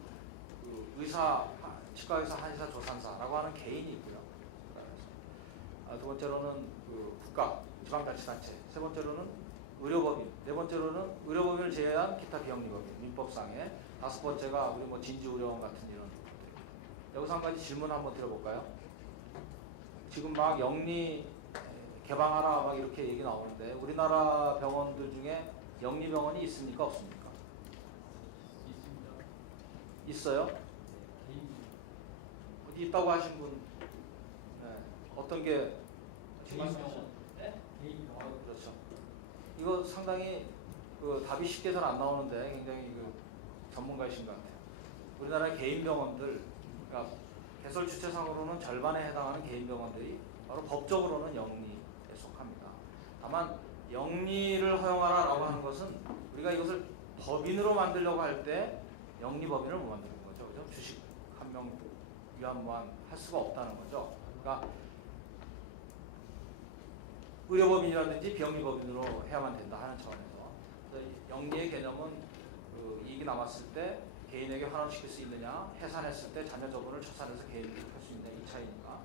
그 의사, 치과의사, 한의사, 조산사라고 하는 개인이 있고요. 두 번째로는 그 국가, 지방자치단체, 세 번째로는 의료법인, 네 번째로는 의료법인을 제외한 기타 비영리법인, 민법상에, 다섯 번째가 우리 뭐 진지의료원 같은 이런. 여기서 한 가지 질문 한번 드려볼까요? 지금 막 영리 개방하라 막 이렇게 얘기 나오는데 우리나라 병원들 중에 영리 병원이 있습니까 없습니까? 있습니다. 있어요? 개인 어디 있다고 하신 분? 네. 어떤 게? 개인 병원. 네? 개인 병원. 그렇죠. 이거 상당히 그 답이 쉽게 잘 안 나오는데 굉장히 그 전문가이신 것 같아요. 우리나라의 개인 병원들, 그러니까 개설 주체상으로는 절반에 해당하는 개인 병원들이 바로 법적으로는 영리에 속합니다. 다만 영리를 허용하라라고 하는 것은 우리가 이것을 법인으로 만들려고 할 때 영리법인을 못 만드는 거죠. 그죠? 주식 한 명 위안무한 할 수가 없다는 거죠. 그러니까 의료법인이라든지 비영리법인으로 해야만 된다 하는 차원에서 그래서 영리의 개념은 그 이익이 남았을 때 개인에게 환원시킬 수 있느냐, 해산했을 때 자녀 저분을 처산해서 개인에게 할 수 있느냐 이 차이니까.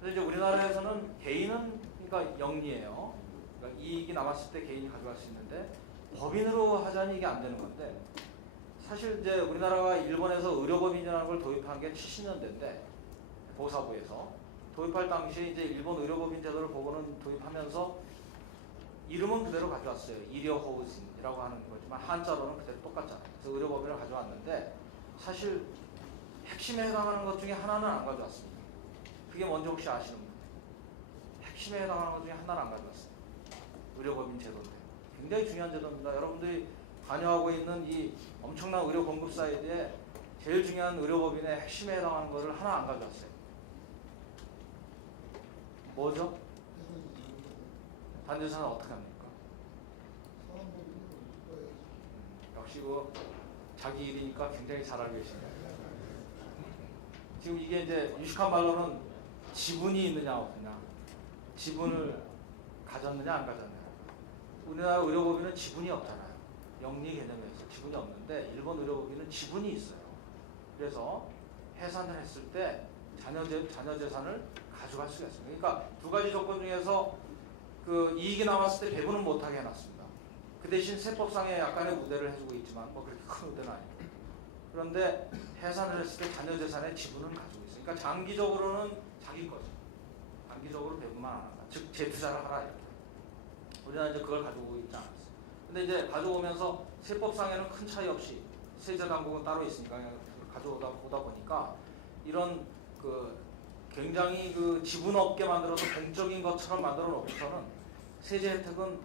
그래서 이제 우리나라에서는 개인은 그러니까 영리예요. 그러니까 이익이 남았을 때 개인이 가져갈 수 있는데 법인으로 하자니 이게 안 되는 건데 사실 이제 우리나라가 일본에서 의료법인이라는 걸 도입한 게 70년대인데 보사부에서 도입할 당시에 이제 일본 의료법인 제도를 보고는 도입하면서 이름은 그대로 가져왔어요. 이료호우진이라고 하는 거지만 한자로는 그대로 똑같잖아요. 그래서 의료법인을 가져왔는데 사실 핵심에 해당하는 것 중에 하나는 안 가져왔습니다. 그게 뭔지 혹시 아시는 분? 핵심에 해당하는 것 중에 하나는 안 가져왔습니다. 의료법인 제도인데 굉장히 중요한 제도입니다. 여러분들이 관여하고 있는 이 엄청난 의료 공급 사이드에 제일 중요한 의료법인의 핵심에 해당하는 것을 하나 안 가져왔어요. 뭐죠? 반대사는 어떻게 합니까? 역시 그 자기 일이니까 굉장히 잘 알고 계시네요. 지금 이게 이제 유식한 말로는 지분이 있느냐 없느냐, 지분을 가졌느냐 안 가졌느냐. 우리나라 의료법인은 지분이 없잖아요. 영리 개념에서 지분이 없는데 일본 의료법인은 지분이 있어요. 그래서 해산을 했을 때 자녀 재산을 가져갈 수가 있습니다. 그러니까 두 가지 조건 중에서 그 이익이 남았을 때 배분은 못하게 해놨습니다. 그 대신 세법상에 약간의 우대를 해주고 있지만 뭐 그렇게 큰 우대는 아니고. 그런데 해산을 했을 때 자녀 재산의 지분을 가지고 있어요. 그러니까 장기적으로는 자기 거죠. 단기적으로 배분만 안 한다. 즉 재투자를 하라 이렇게. 우리나라 이제 그걸 가지고 있지 않았어요. 근데 이제 가져오면서 세법상에는 큰 차이 없이 세제 당국은 따로 있으니까 그냥 가져오다 보니까 이런 그 굉장히 그 지분 없게 만들어서 공적인 것처럼 만들어 놓고서는 세제 혜택은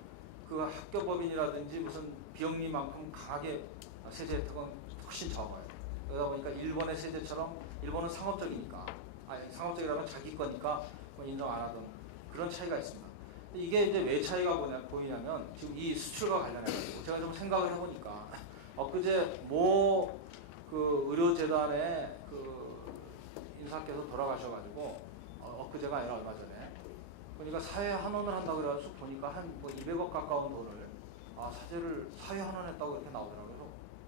그 학교법인이라든지 무슨 비영리만큼 강하게 세제 혜택은 훨씬 적어요. 그러다 보니까 일본의 세제처럼 일본은 상업적이니까 아니 상업적이라면 자기 거니까 뭐 인정 안 하던 그런 차이가 있습니다. 이게 이제 왜 차이가 보이냐면 지금 이 수출과 관련해가지고 제가 좀 생각을 해보니까 엊그제 모 그 의료재단의 그 인사께서 돌아가셔가지고 엊그제가 아니라 얼마 전에 보니까 사회 환원을 한다고 그래가지고 보니까 한 뭐 200억 가까운 돈을 사제를 사회 환원했다고 이렇게 나오더라고요.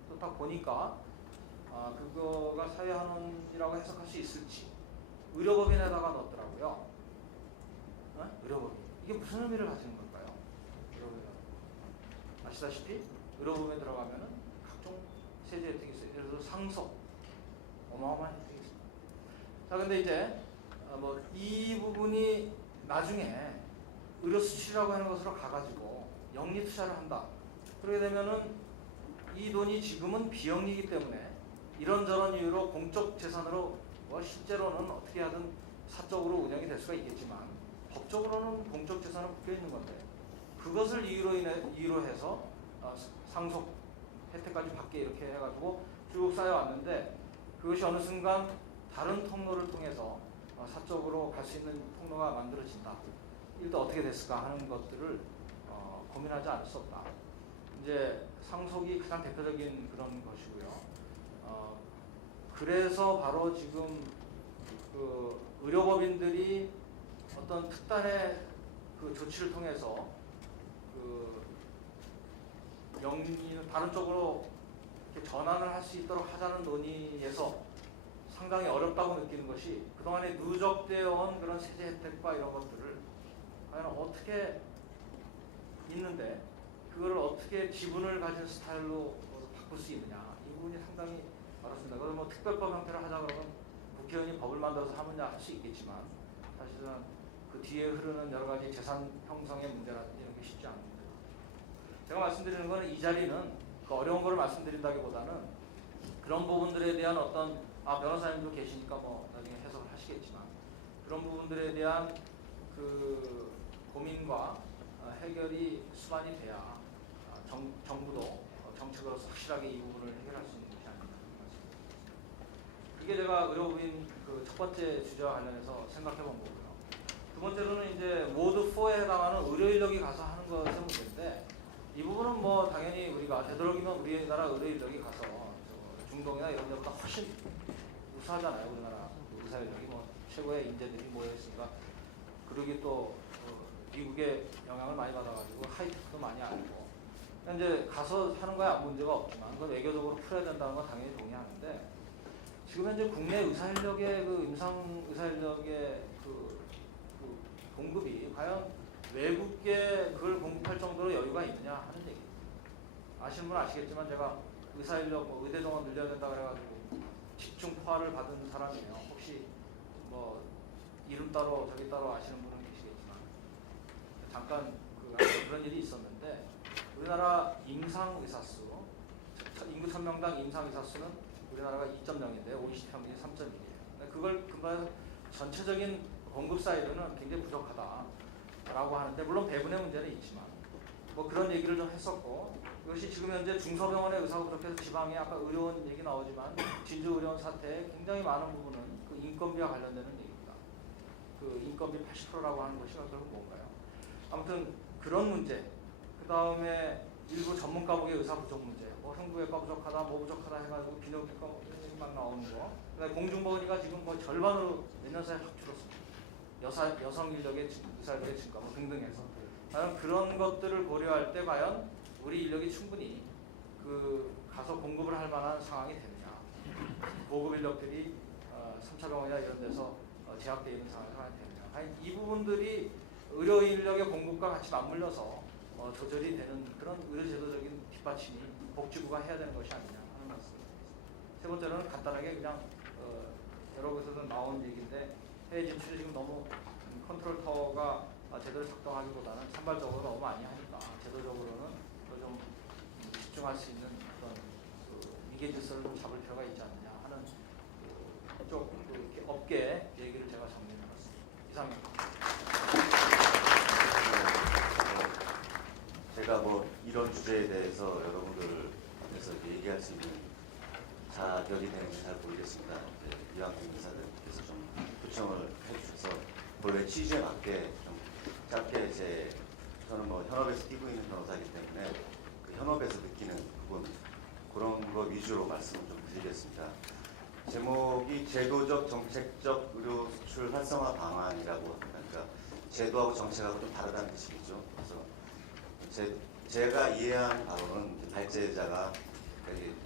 또 딱 보니까 그거가 사회 환원이라고 해석할 수 있을지 의료법인에다가 넣었더라고요. 의료법인 이게 무슨 의미를 가지는 걸까요? 의료법인 아시다시피 의료법인에 들어가면은 각종 세제 혜택이 있어요. 예를 들어서 상속 어마어마한 혜택이 있습니다. 자, 근데 이제 뭐 이 부분이 나중에 의료 수출이라고 하는 것으로 가가지고 영리 투자를 한다. 그러게 되면은 이 돈이 지금은 비영리이기 때문에 이런저런 이유로 공적 재산으로 뭐 실제로는 어떻게 하든 사적으로 운영이 될 수가 있겠지만 법적으로는 공적 재산은 묶여 있는 건데 그것을 이유로 해서 상속 혜택까지 받게 이렇게 해가지고 쭉 쌓여왔는데 그것이 어느 순간 다른 통로를 통해서 사적으로 갈 수 있는 통로가 만들어진다. 이때 어떻게 됐을까 하는 것들을 고민하지 않을 수 없다. 이제 상속이 가장 대표적인 그런 것이고요. 그래서 바로 지금 그 의료법인들이 어떤 특단의 그 조치를 통해서 그 명의는 다른 쪽으로 이렇게 전환을 할 수 있도록 하자는 논의에서 상당히 어렵다고 느끼는 것이 그동안에 누적되어 온 그런 세제 혜택과 이런 것들을 과연 어떻게 있는데 그걸 어떻게 지분을 가진 스타일로 바꿀 수 있느냐 이 부분이 상당히 어렵습니다. 그래서 뭐 특별법 형태로 하자 그러면 국회의원이 법을 만들어서 하느냐 할 수 있겠지만 사실은 그 뒤에 흐르는 여러 가지 재산 형성의 문제라든지 이런 게 쉽지 않습니다. 제가 말씀드리는 것은 이 자리는 그 어려운 걸 말씀드린다기보다는 그런 부분들에 대한 어떤 변호사님도 계시니까 뭐 나중에 해석을 하시겠지만 그런 부분들에 대한 그 고민과 해결이 수반이 돼야 정부도 정책으로서 확실하게 이 부분을 해결할 수 있는 것이 아닌가 생각합니다. 이게 제가 의료법인 그 첫 번째 주제와 관련해서 생각해 본 거고요. 두 번째로는 이제 모드 4에 해당하는 의료 인력이 가서 하는 것의 문제인데 이 부분은 뭐 당연히 우리가 되도록이면 우리나라 의료 인력이 가서 중동이나 이런 데보다 훨씬 우수하잖아요. 우리나라 의사 인력이 뭐 최고의 인재들이 모여 있으니까 그러기 또 미국의 영향을 많이 받아가지고 하이테크도 많이 알고 이제 가서 하는 거야 아무 문제가 없지만 그건 외교적으로 풀어야 된다는 건 당연히 동의하는데 지금 현재 국내 의사 인력의 그 임상 의사 인력의 그 공급이 과연 외국계 그걸 공급할 정도로 여유가 있느냐 하는 얘기입니다. 아시는 분은 아시겠지만 제가 의사 인력 의대 정원 늘려야 된다 그래가지고 집중 포화를 받은 사람이에요. 혹시 뭐 이름 따로 저기 따로 아시는 분은 계시겠지만 잠깐 그런 일이 있었는데 우리나라 임상 의사 수 인구 1000명당 임상 의사 수는 우리나라가 2.0인데 OECD 평균이 3.1이에요. 그걸 근거해서 전체적인 공급 사이드는 굉장히 부족하다라고 하는데 물론 배분의 문제는 있지만 뭐 그런 얘기를 좀 했었고 이것이 지금 현재 중소병원의 의사가 부족해서 지방에 아까 의료원 얘기 나오지만 진주 의료원 사태에 굉장히 많은 부분은 그 인건비와 관련되는 얘기입니다. 그 인건비 80%라고 하는 것이 결국 뭔가요? 아무튼 그런 문제, 그 다음에 일부 전문가복의 의사 부족 문제, 뭐 흉부외과 부족하다, 뭐 부족하다 해가지고 비뇨기과 막 나오는 거. 그다음에 공중보건의가 지금 거의 절반으로 내년 사이에 확 줄었습니다. 여성 인력의 의사 인력의 증가 뭐 등등해서 과연 그런 것들을 고려할 때 과연 우리 인력이 충분히 그 가서 공급을 할 만한 상황이 되느냐? 고급 인력들이 3차 병원이나 이런 데서 제약되어 있는 상황이 되느냐? 과연 이 부분들이 의료 인력의 공급과 같이 맞물려서 조절이 되는 그런 의료제도적인 뒷받침이 복지부가 해야 되는 것이 아니냐 하는 말씀입니다. 세 번째로는 간단하게 그냥 여러 곳에서 나온 얘기인데 해외 진출이 지금 너무 컨트롤 타워가 제대로 작동하기보다는 산발적으로 너무 많이 하니까 제도적으로는 좀 집중할 수 있는 그런 위계 질서를 좀 잡을 필요가 있지 않느냐 하는 쪽 업계 얘기를 제가 정리해봤습니다. 이상입니다. 제가 뭐 이런 주제에 대해서 여러분들께서 얘기할 수 있는 자격이 되는지 잘 모르겠습니다. 이왕규 이사들께서 좀 요청을 해주셔서 본래 취지에 맞게 좀 짧게 저는 뭐 현업에서 뛰고 있는 변호사이기 때문에 그 현업에서 느끼는 부분 그런 거 위주로 말씀을 좀 드리겠습니다. 제목이 제도적 정책적 의료 수출 활성화 방안이라고 합니다. 그러니까 제도하고 정책하고 좀 다르다는 뜻이죠. 그래서 제가 이해한 바로는 발제자가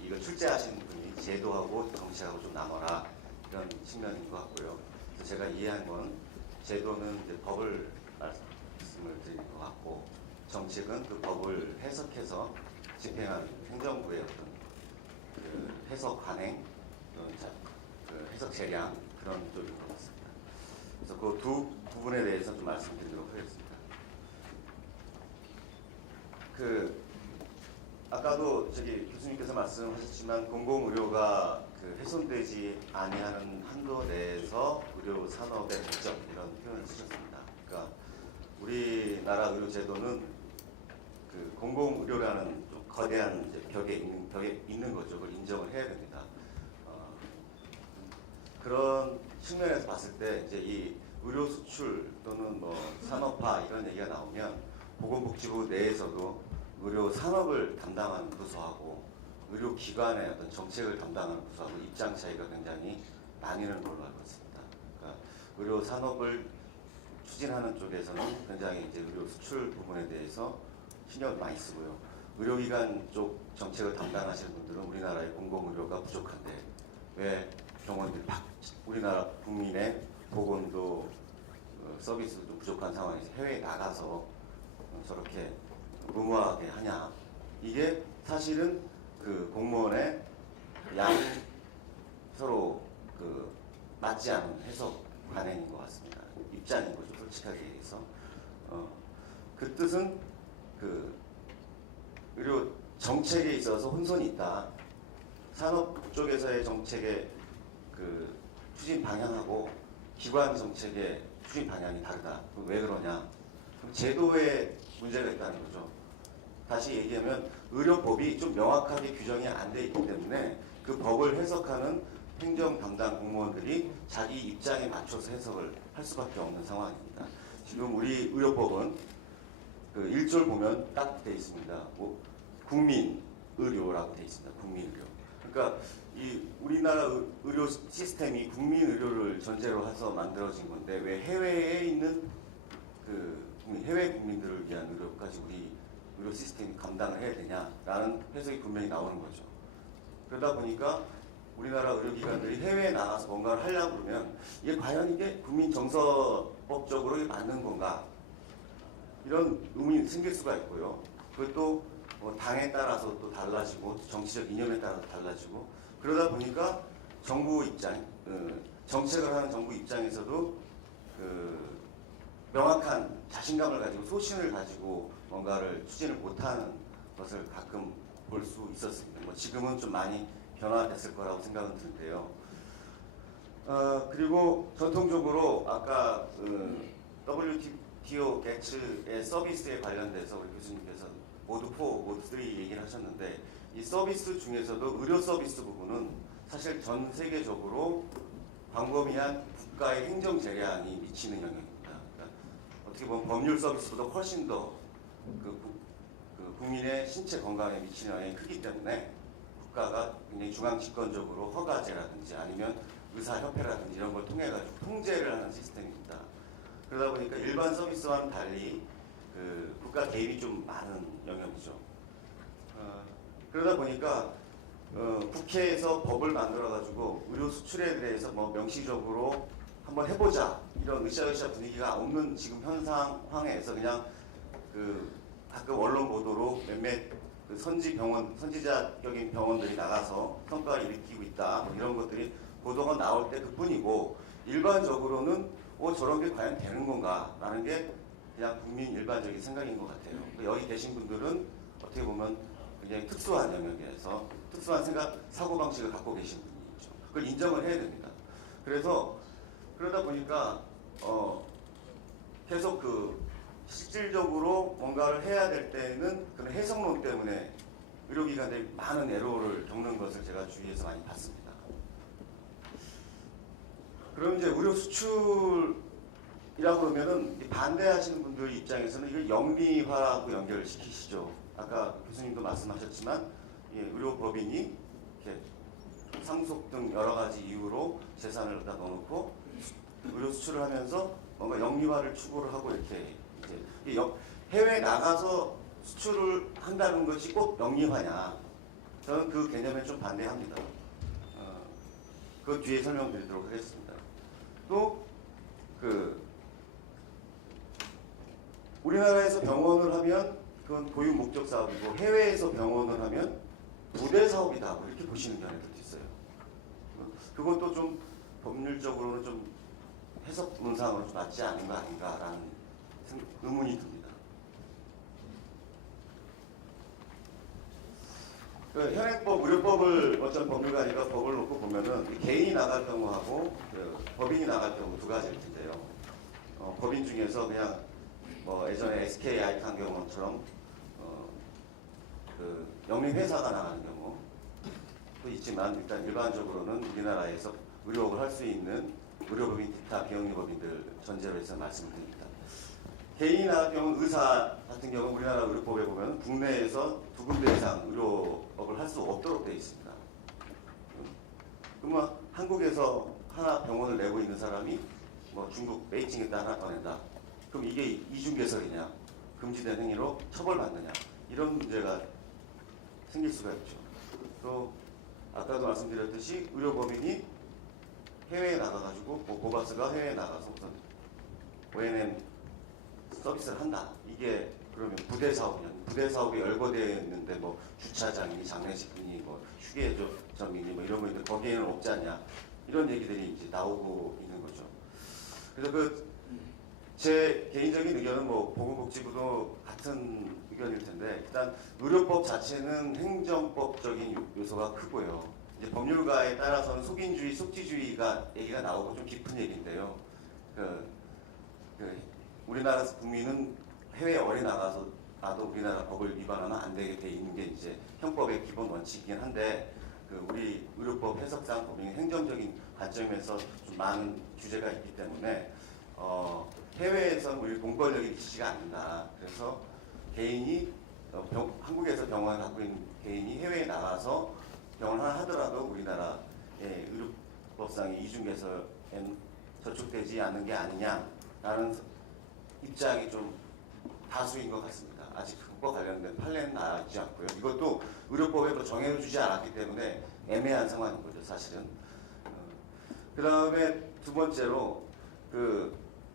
이걸 출제하신 분이 제도하고 정책하고 좀 나눠라 이런 측면인 것 같고요. 그래서 제가 이해한 건 제도는 이제 법을 말씀을 드리는 것 같고 정책은 그 법을 해석해서 집행하는 행정부의 어떤 그 해석 관행, 그 해석 재량 그런 쪽인 것 같습니다. 그래서 그 두 부분에 대해서 좀 말씀드리도록 하겠습니다. 아까도 교수님께서 말씀하셨지만 공공의료가 훼손되지 아니하는 한도 내에서 의료 산업의 발전 이런 표현을 쓰셨습니다. 그러니까 우리나라 의료 제도는 공공의료라는 좀 거대한 벽에 있는 거죠. 그걸 인정을 해야 됩니다. 그런 측면에서 봤을 때 이제 이 의료 수출 또는 뭐 산업화 이런 얘기가 나오면 보건복지부 내에서도 의료 산업을 담당하는 부서하고 의료기관의 어떤 정책을 담당하는 부서하고 입장 차이가 굉장히 나뉘는 걸로 알고 있습니다. 그러니까 의료 산업을 추진하는 쪽에서는 굉장히 이제 의료 수출 부분에 대해서 신경을 많이 쓰고요. 의료기관 쪽 정책을 담당하시는 분들은 우리나라의 공공의료가 부족한데 왜 병원들이 우리나라 국민의 보건도 서비스도 부족한 상황에서 해외에 나가서 저렇게 무모하게 하냐. 이게 사실은 그 공무원의 서로 그 맞지 않은 해석 관행인 것 같습니다. 입장인 거죠, 솔직하게 얘기해서. 그 뜻은 그 의료 정책에 있어서 혼선이 있다. 산업 쪽에서의 정책의 그 추진 방향하고 기관 정책의 추진 방향이 다르다. 그럼 왜 그러냐? 그럼 제도에 문제가 있다는 거죠. 다시 얘기하면 의료법이 좀 명확하게 규정이 안 돼 있기 때문에 그 법을 해석하는 행정 담당 공무원들이 자기 입장에 맞춰서 해석을 할 수밖에 없는 상황입니다. 지금 우리 의료법은 그 1절 보면 딱 돼 있습니다. 뭐 국민 의료라고 돼 있습니다. 국민 의료. 그러니까 이 우리나라 의료 시스템이 국민 의료를 전제로 해서 만들어진 건데 왜 해외에 있는 그 해외 국민들을 위한 의료까지 우리 의료 시스템이 감당을 해야 되냐라는 해석이 분명히 나오는 거죠. 그러다 보니까 우리나라 의료기관들이 해외에 나가서 뭔가를 하려고 그러면 이게 과연 이게 국민 정서법적으로 맞는 건가? 이런 의문이 생길 수가 있고요. 그것도 뭐 당에 따라서 또 달라지고 정치적 이념에 따라서 달라지고 그러다 보니까 정부 입장, 정책을 하는 정부 입장에서도 그 명확한 자신감을 가지고 소신을 가지고 뭔가를 추진을 못하는 것을 가끔 볼 수 있었습니다. 뭐 지금은 좀 많이 변화됐을 거라고 생각은 드는데요. 그리고 전통적으로 아까 WTO 개츠의 서비스에 관련돼서 우리 교수님께서 모드 4, 모드 3 얘기를 하셨는데 이 서비스 중에서도 의료 서비스 부분은 사실 전 세계적으로 광범위한 국가의 행정 재량이 미치는 영향입니다. 그러니까 어떻게 보면 법률 서비스보다 훨씬 더 국민의 신체 건강에 미치는 영향이 크기 때문에 국가가 굉장히 중앙 집권적으로 허가제라든지 아니면 의사협회라든지 이런 걸 통해 가지고 통제를 하는 시스템입니다. 그러다 보니까 일반 서비스와는 달리 그 국가 개입이 좀 많은 영역이죠. 그러다 보니까 국회에서 법을 만들어 가지고 의료 수출에 대해서 뭐 명시적으로 한번 해보자 이런 으쌰으쌰 분위기가 없는 지금 현상황에서 그냥 그 가끔 언론 보도로 몇몇 그 선지자격인 병원들이 나가서 성과를 일으키고 있다 뭐 이런 것들이 보도가 나올 때 그뿐이고 일반적으로는 저런 게 과연 되는 건가라는 게 그냥 국민 일반적인 생각인 것 같아요. 여기 계신 분들은 어떻게 보면 굉장히 특수한 영역에서 특수한 사고방식을 갖고 계신 분이죠. 그걸 인정을 해야 됩니다. 그래서 그러다 보니까 계속 그 실질적으로 뭔가를 해야 될 때는 그런 해석론 때문에 의료기관들이 많은 애로를 겪는 것을 제가 주위에서 많이 봤습니다. 그럼 이제 의료 수출이라고 그러면은 반대하시는 분들 입장에서는 이걸 영리화하고 연결을 시키시죠. 아까 교수님도 말씀하셨지만 의료법인이 이렇게 상속 등 여러 가지 이유로 재산을 갖다 넣어놓고 의료 수출을 하면서 뭔가 영리화를 추구를 하고 이렇게 이제 해외에 나가서 수출을 한다는 것이 꼭 영리화냐? 저는 그 개념에 좀 반대합니다. 그 뒤에 설명드리도록 하겠습니다. 또 우리나라에서 병원을 하면 그건 고유 목적 사업이고 해외에서 병원을 하면 부대 사업이다 뭐 이렇게 보시는 경우들도 있어요. 그것도 좀 법률적으로는 좀 해석 문상으로 좀 맞지 않은 거 아닌가라는 의문이 듭니다. 현행법, 의료법을 어떤 법률가니까 법을 놓고 보면은 개인이 나갈 경우하고 법인이 나갈 경우 두 가지일 텐데요. 법인 중에서 그냥 뭐 예전에 SK 아이칸 경우처럼 그 영리회사가 나가는 경우도 있지만 일단 일반적으로는 우리나라에서 의료업을 할 수 있는 의료법인 기타 비영리법인들 전제로 해서 말씀드립니다. 개인 같은 경우는 의사 같은 경우 우리나라 의료법에 보면 국내에서 2군데 이상 의료업을 할 수 없도록 되어 있습니다. 그러면 한국에서 하나 병원을 내고 있는 사람이 뭐 중국 베이징에다 하나 더 낸다. 그럼 이게 이중개설이냐, 금지된 행위로 처벌받느냐, 이런 문제가 생길 수가 있죠. 또 아까도 말씀드렸듯이 의료법인이 해외에 나가가지고 뭐 고바스가 해외에 나가서 무슨 ONM 서비스를 한다. 이게 그러면 부대 사업이냐? 부대 사업에 열거되어 있는데 뭐 주차장이니 장례식이니 뭐 휴게점이니 뭐 이런 거 있는데 거기에는 없지 않냐? 이런 얘기들이 이제 나오고 있는 거죠. 그래서 제 개인적인 의견은 뭐 보건복지부도 같은 의견일 텐데 일단 의료법 자체는 행정법적인 요소가 크고요. 이제 법률가에 따라서는 속인주의, 속지주의가 얘기가 나오고 좀 깊은 얘기인데요. 우리나라 국민은 해외에 어디 나가서 나도 우리나라 법을 위반하면 안 되게 돼 있는 게 이제 형법의 기본 원칙이긴 한데 우리 의료법 해석상 법인 행정적인 관점에서 좀 많은 규제가 있기 때문에 해외에서는 우리 공권력이 미치지가 않는다. 그래서 개인이 한국에서 병원을 갖고 있는 개인이 해외에 나가서 병원 하나 하더라도 우리나라의 의료법상의 이중개설에 저촉되지 않는 게 아니냐라는 입장이 좀 다수인 것 같습니다. 아직 그것과 관련된 판례는 나지 않고요. 이것도 의료법에도 정해주지 않았기 때문에 애매한 상황인 거죠, 사실은. 그 다음에 두 번째로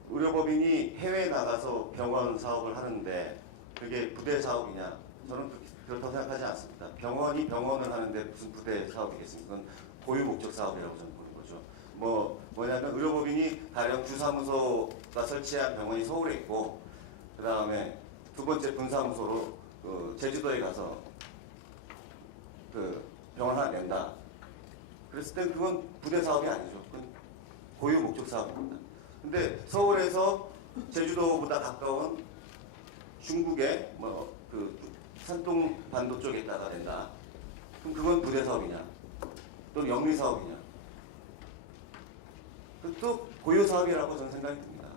의료법인이 해외에 나가서 병원 사업을 하는데 그게 부대 사업이냐? 저는 그렇다고 생각하지 않습니다. 병원이 병원을 하는데 무슨 부대 사업이겠습니까? 그건 고유 목적 사업이라고 저는 보는 거죠. 뭐냐면 의료법인이 가령 주사무소가 설치한 병원이 서울에 있고 그 다음에 두 번째 분사무소로 제주도에 가서 병원 하나 낸다. 그랬을 때 그건 부대 사업이 아니죠. 그건 고유 목적 사업입니다. 근데 서울에서 제주도보다 가까운 중국의 산둥 반도 쪽에다가 낸다. 그럼 그건 부대 사업이냐? 또는 영리 사업이냐? 또 고유 사업이라고 저는 생각이 듭니다.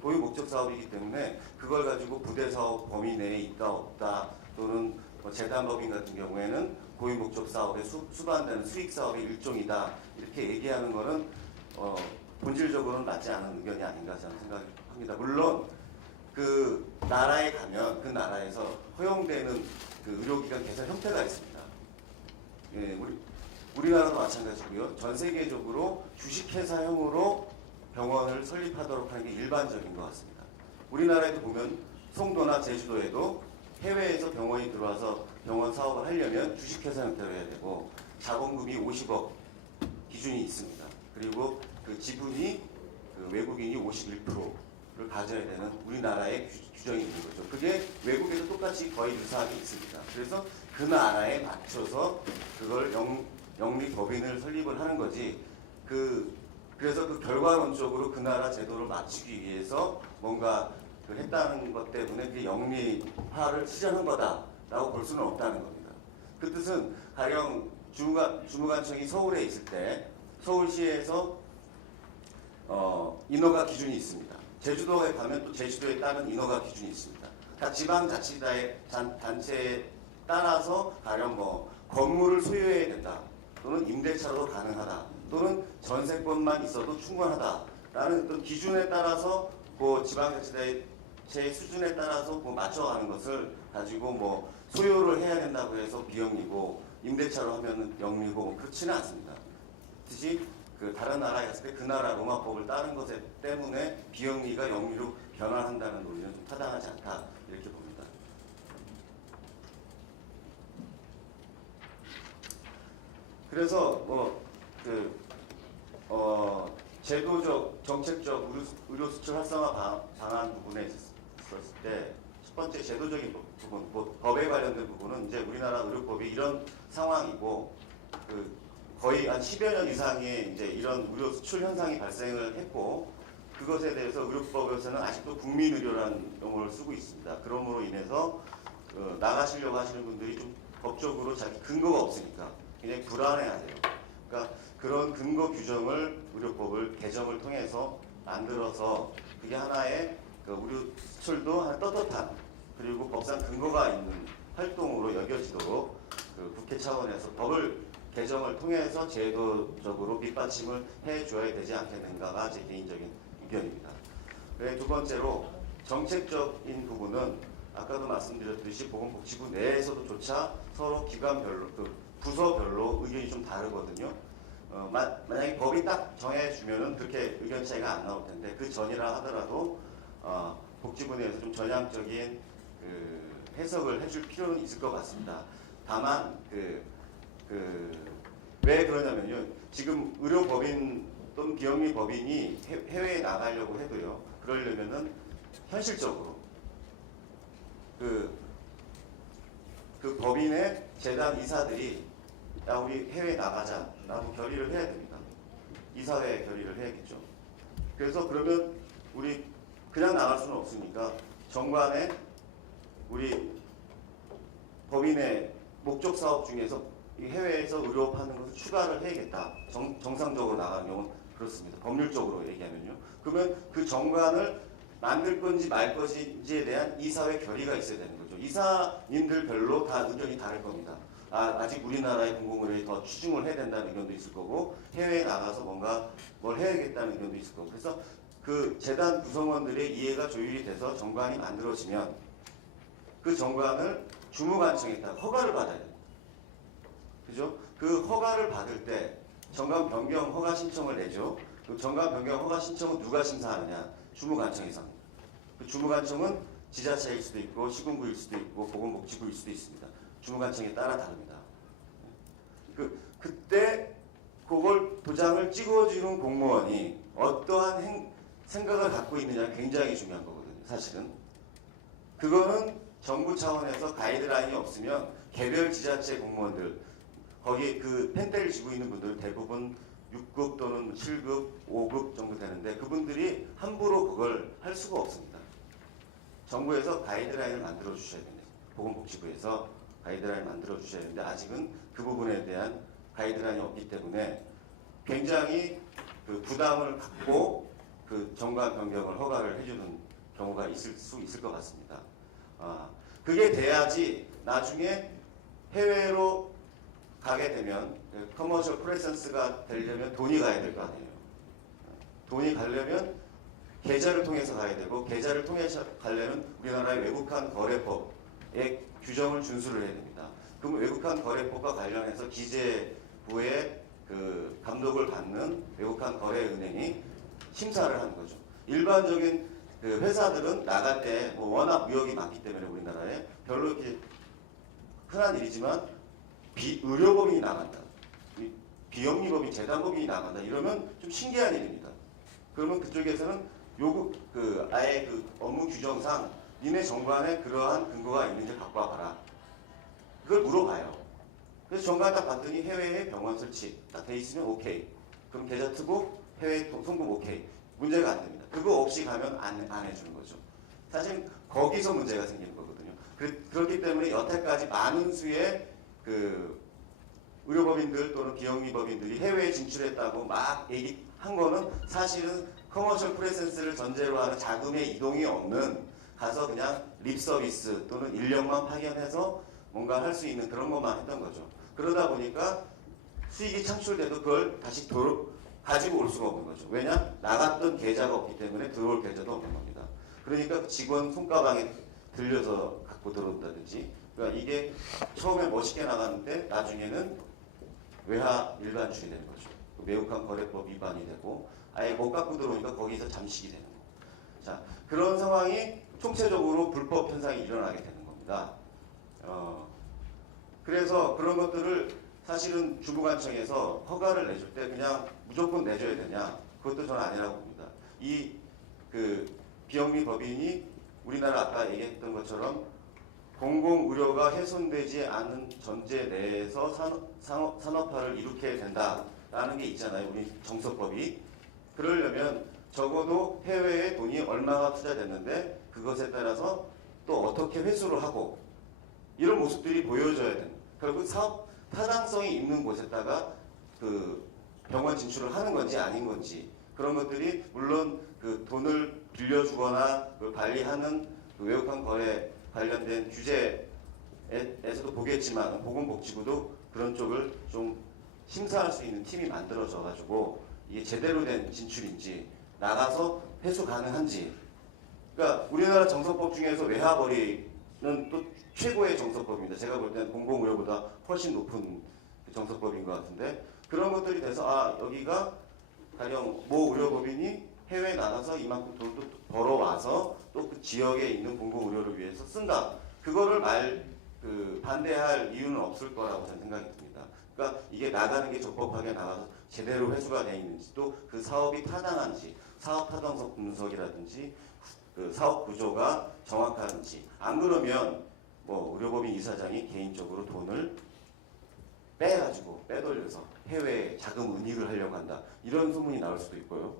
고유 목적 사업이기 때문에 그걸 가지고 부대 사업 범위 내에 있다 없다 또는 재단법인 같은 경우에는 고유 목적 사업에 수반되는 수익 사업의 일종이다 이렇게 얘기하는 거는 본질적으로는 맞지 않은 의견이 아닌가 저는 생각합니다. 물론 그 나라에 가면 그 나라에서 허용되는 의료기관 개설 형태가 있습니다. 예, 우리나라도 마찬가지고요. 전 세계적으로 주식회사형으로 병원을 설립하도록 하는 게 일반적인 것 같습니다. 우리나라에도 보면 송도나 제주도에도 해외에서 병원이 들어와서 병원 사업을 하려면 주식회사 형태로 해야 되고 자본금이 50억 기준이 있습니다. 그리고 그 지분이 외국인이 51%를 가져야 되는 우리나라의 규정이 있는 거죠. 그게 외국에도 똑같이 거의 유사하게 있습니다. 그래서 그 나라에 맞춰서 그걸 영리 법인을 설립을 하는 거지. 그래서 결과론적으로 그 나라 제도를 맞추기 위해서 뭔가 했다는 것 때문에 그게 영리화를 실현한 거다라고 볼 수는 없다는 겁니다. 그 뜻은 가령 주무관청이 서울에 있을 때 서울시에서 인허가 기준이 있습니다. 제주도에 가면 또 제주도에 따른 인허가 기준이 있습니다. 그러니까 지방자치단체에 따라서 가령 건물을 소유해야 된다. 또는 임대차로도 가능하다. 또는 전세권만 있어도 충분하다라는 어떤 기준에 따라서 지방자치단체의 수준에 따라서 맞춰가는 것을 가지고 소유를 해야 된다고 해서 비영리고 임대차로 하면 영리고 그렇지는 않습니다. 뜻이 다른 나라에 갔을 때 그 나라 로마법을 따른 것 때문에 비영리가 영리로 변환한다는 논리는 좀 타당하지 않다 이렇게 봅니다. 그래서 제도적, 정책적 의료 수출 활성화 방안 부분에 있었을 때 첫 번째 제도적인 부분, 법에 관련된 부분은 이제 우리나라 의료법이 이런 상황이고 거의 한 10여 년 이상의 이제 이런 의료 수출 현상이 발생을 했고 그것에 대해서 의료법에서는 아직도 국민의료라는 용어를 쓰고 있습니다. 그러므로 인해서 나가시려고 하시는 분들이 좀 법적으로 자기 근거가 없으니까 굉장히 불안해하세요. 그러니까 그런 근거 규정을 의료법을 개정을 통해서 만들어서 그게 하나의 그 의료 수출도 하나 떳떳한 그리고 법상 근거가 있는 활동으로 여겨지도록 그 국회 차원에서 법을 개정을 통해서 제도적으로 밑받침을 해줘야 되지 않겠는가가 제 개인적인 의견입니다. 네, 두 번째로 정책적인 부분은 아까도 말씀드렸듯이 보건복지부 내에서도조차 서로 기관별로 그 부서별로 의견이 좀 다르거든요. 만약에 법이 딱 정해주면은 그렇게 의견 차이가 안 나올 텐데 그 전이라 하더라도 복지부 내에서 좀 전향적인 그 해석을 해줄 필요는 있을 것 같습니다. 다만 왜 그러냐면요. 지금 의료법인 또는 비영리 법인이 해외에 나가려고 해도요. 그러려면은 현실적으로 그 법인의 재단 이사들이 야 우리 해외에 나가자라고 결의를 해야 됩니다. 이사회에 결의를 해야겠죠. 그래서 그러면 우리 그냥 나갈 수는 없으니까 정관에 우리 법인의 목적 사업 중에서 이 해외에서 의료하는 것을 추가를 해야겠다. 정상적으로 나가는 경우는 그렇습니다. 법률적으로 얘기하면요. 그러면 그 정관을 만들 건지 말 것인지에 대한 이사회 결의가 있어야 되는 거죠. 이사님들별로 다 의견이 다를 겁니다. 아직 우리나라의 공공의료에 더 추진을 해야 된다는 의견도 있을 거고 해외에 나가서 뭔가 뭘 해야겠다는 의견도 있을 거고 그래서 그 재단 구성원들의 이해가 조율이 돼서 정관이 만들어지면 그 정관을 주무관청에 따라 허가를 받아야 됩니다. 그죠? 그 허가를 받을 때 정관 변경 허가 신청을 내죠. 그 정관 변경 허가 신청은 누가 심사하느냐? 주무관청에서 합니다. 그 주무관청은 지자체일 수도 있고 시군구일 수도 있고 보건복지부일 수도 있습니다. 주무관청에 따라 다릅니다. 그때 그걸 도장을 찍어주는 공무원이 어떠한 생각을 갖고 있느냐 굉장히 중요한 거거든요. 사실은 그거는 정부 차원에서 가이드라인이 없으면 개별 지자체 공무원들 거기 그 펜대를 쥐고 있는 분들은 대부분 6급 또는 7급, 5급 정도 되는데 그분들이 함부로 그걸 할 수가 없습니다. 정부에서 가이드라인을 만들어 주셔야 됩니다. 보건복지부에서 가이드라인을 만들어 주셔야 되는데 아직은 그 부분에 대한 가이드라인이 없기 때문에 굉장히 그 부담을 갖고 그 정관 변경을 허가를 해주는 경우가 있을 수 있을 것 같습니다. 그게 돼야지 나중에 해외로 가게 되면 커머셜 프레센스가 되려면 돈이 가야 될 거 아니에요. 돈이 가려면 계좌를 통해서 가야 되고 계좌를 통해서 가려면 우리나라의 외국환 거래법의 규정을 준수를 해야 됩니다. 그럼 외국환 거래법과 관련해서 기재부의 그 감독을 받는 외국환 거래은행이 심사를 하는 거죠. 일반적인 그 회사들은 나갈 때 뭐 워낙 무역이 많기 때문에 우리나라에 별로 이렇게 흔한 일이지만 의료법인이 나간다. 비영리법인, 재단법인이 나간다. 이러면 좀 신기한 일입니다. 그러면 그쪽에서는 아예 그 업무 규정상 니네 정관에 그러한 근거가 있는지 갖고 와봐라. 그걸 물어봐요. 그래서 정관 딱 봤더니 해외에 병원 설치 딱 돼 있으면 오케이. 그럼 계좌 트고 해외 송금 오케이. 문제가 안 됩니다. 그거 없이 가면 안 해주는 거죠. 사실 거기서 문제가 생기는 거거든요. 그렇기 때문에 여태까지 많은 수의 그 의료법인들 또는 비영리법인들이 해외에 진출했다고 막 얘기한 거는 사실은 커머셜 프레센스를 전제로 하는 자금의 이동이 없는 가서 그냥 립서비스 또는 인력만 파견해서 뭔가 할 수 있는 그런 것만 했던 거죠. 그러다 보니까 수익이 창출돼도 그걸 다시 가지고 올 수가 없는 거죠. 왜냐? 나갔던 계좌가 없기 때문에 들어올 계좌도 없는 겁니다. 그러니까 직원 손가방에 들려서 갖고 들어온다든지 그러니까 이게 처음에 멋있게 나갔는데 나중에는 외화 일반출이 되는 거죠. 외국환 거래법 위반이 되고 아예 못 갖고 들어오니까 거기서 잠식이 되는 거죠. 자, 그런 상황이 총체적으로 불법 현상이 일어나게 되는 겁니다. 그래서 그런 것들을 사실은 주무관청에서 허가를 내줄 때 그냥 무조건 내줘야 되냐? 그것도 저는 아니라고 봅니다. 그 비영리 법인이 우리나라 아까 얘기했던 것처럼 공공의료가 훼손되지 않은 전제 내에서 산업화를 이룩해야 된다라는 게 있잖아요. 우리 정서법이. 그러려면 적어도 해외에 돈이 얼마가 투자됐는데 그것에 따라서 또 어떻게 회수를 하고 이런 모습들이 보여져야 됩니다. 결국 사업 타당성이 있는 곳에다가 그 병원 진출을 하는 건지 아닌 건지 그런 것들이 물론 그 돈을 빌려주거나 그걸 관리하는 그 외국환 거래 관련된 규제에서도 보겠지만 보건복지부도 그런 쪽을 좀 심사할 수 있는 팀이 만들어져 가지고 이게 제대로 된 진출인지 나가서 회수 가능한지. 그러니까 우리나라 정서법 중에서 외화벌이는 또 최고의 정서법입니다. 제가 볼 때는 공공의료보다 훨씬 높은 정서법인 것 같은데 그런 것들이 돼서 아 여기가 가령 모 의료법인이 해외에 나가서 이만큼 돈을 또 벌어와서 또 그 지역에 있는 공공의료를 위해서 쓴다. 그거를 반대할 이유는 없을 거라고 저는 생각이 듭니다. 그러니까 이게 나가는 게 적법하게 나가서 제대로 회수가 돼 있는지 또 그 사업이 타당한지 사업 타당성 분석이라든지 그 사업 구조가 정확한지 안 그러면 뭐 의료법인 이사장이 개인적으로 돈을 빼가지고 빼돌려서 해외에 자금 은닉을 하려고 한다 이런 소문이 나올 수도 있고요.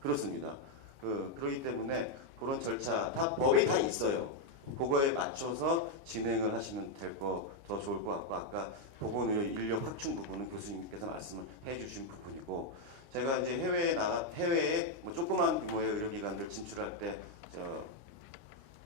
그렇습니다. 그렇기 때문에 그런 절차 다 법이 다 있어요. 그거에 맞춰서 진행을 하시면 될 거 더 좋을 것 같고 아까 보건의료 인력 확충 부분은 교수님께서 말씀을 해주신 부분이고 제가 이제 해외에 뭐 조그만 규모의 의료기관들 진출할 때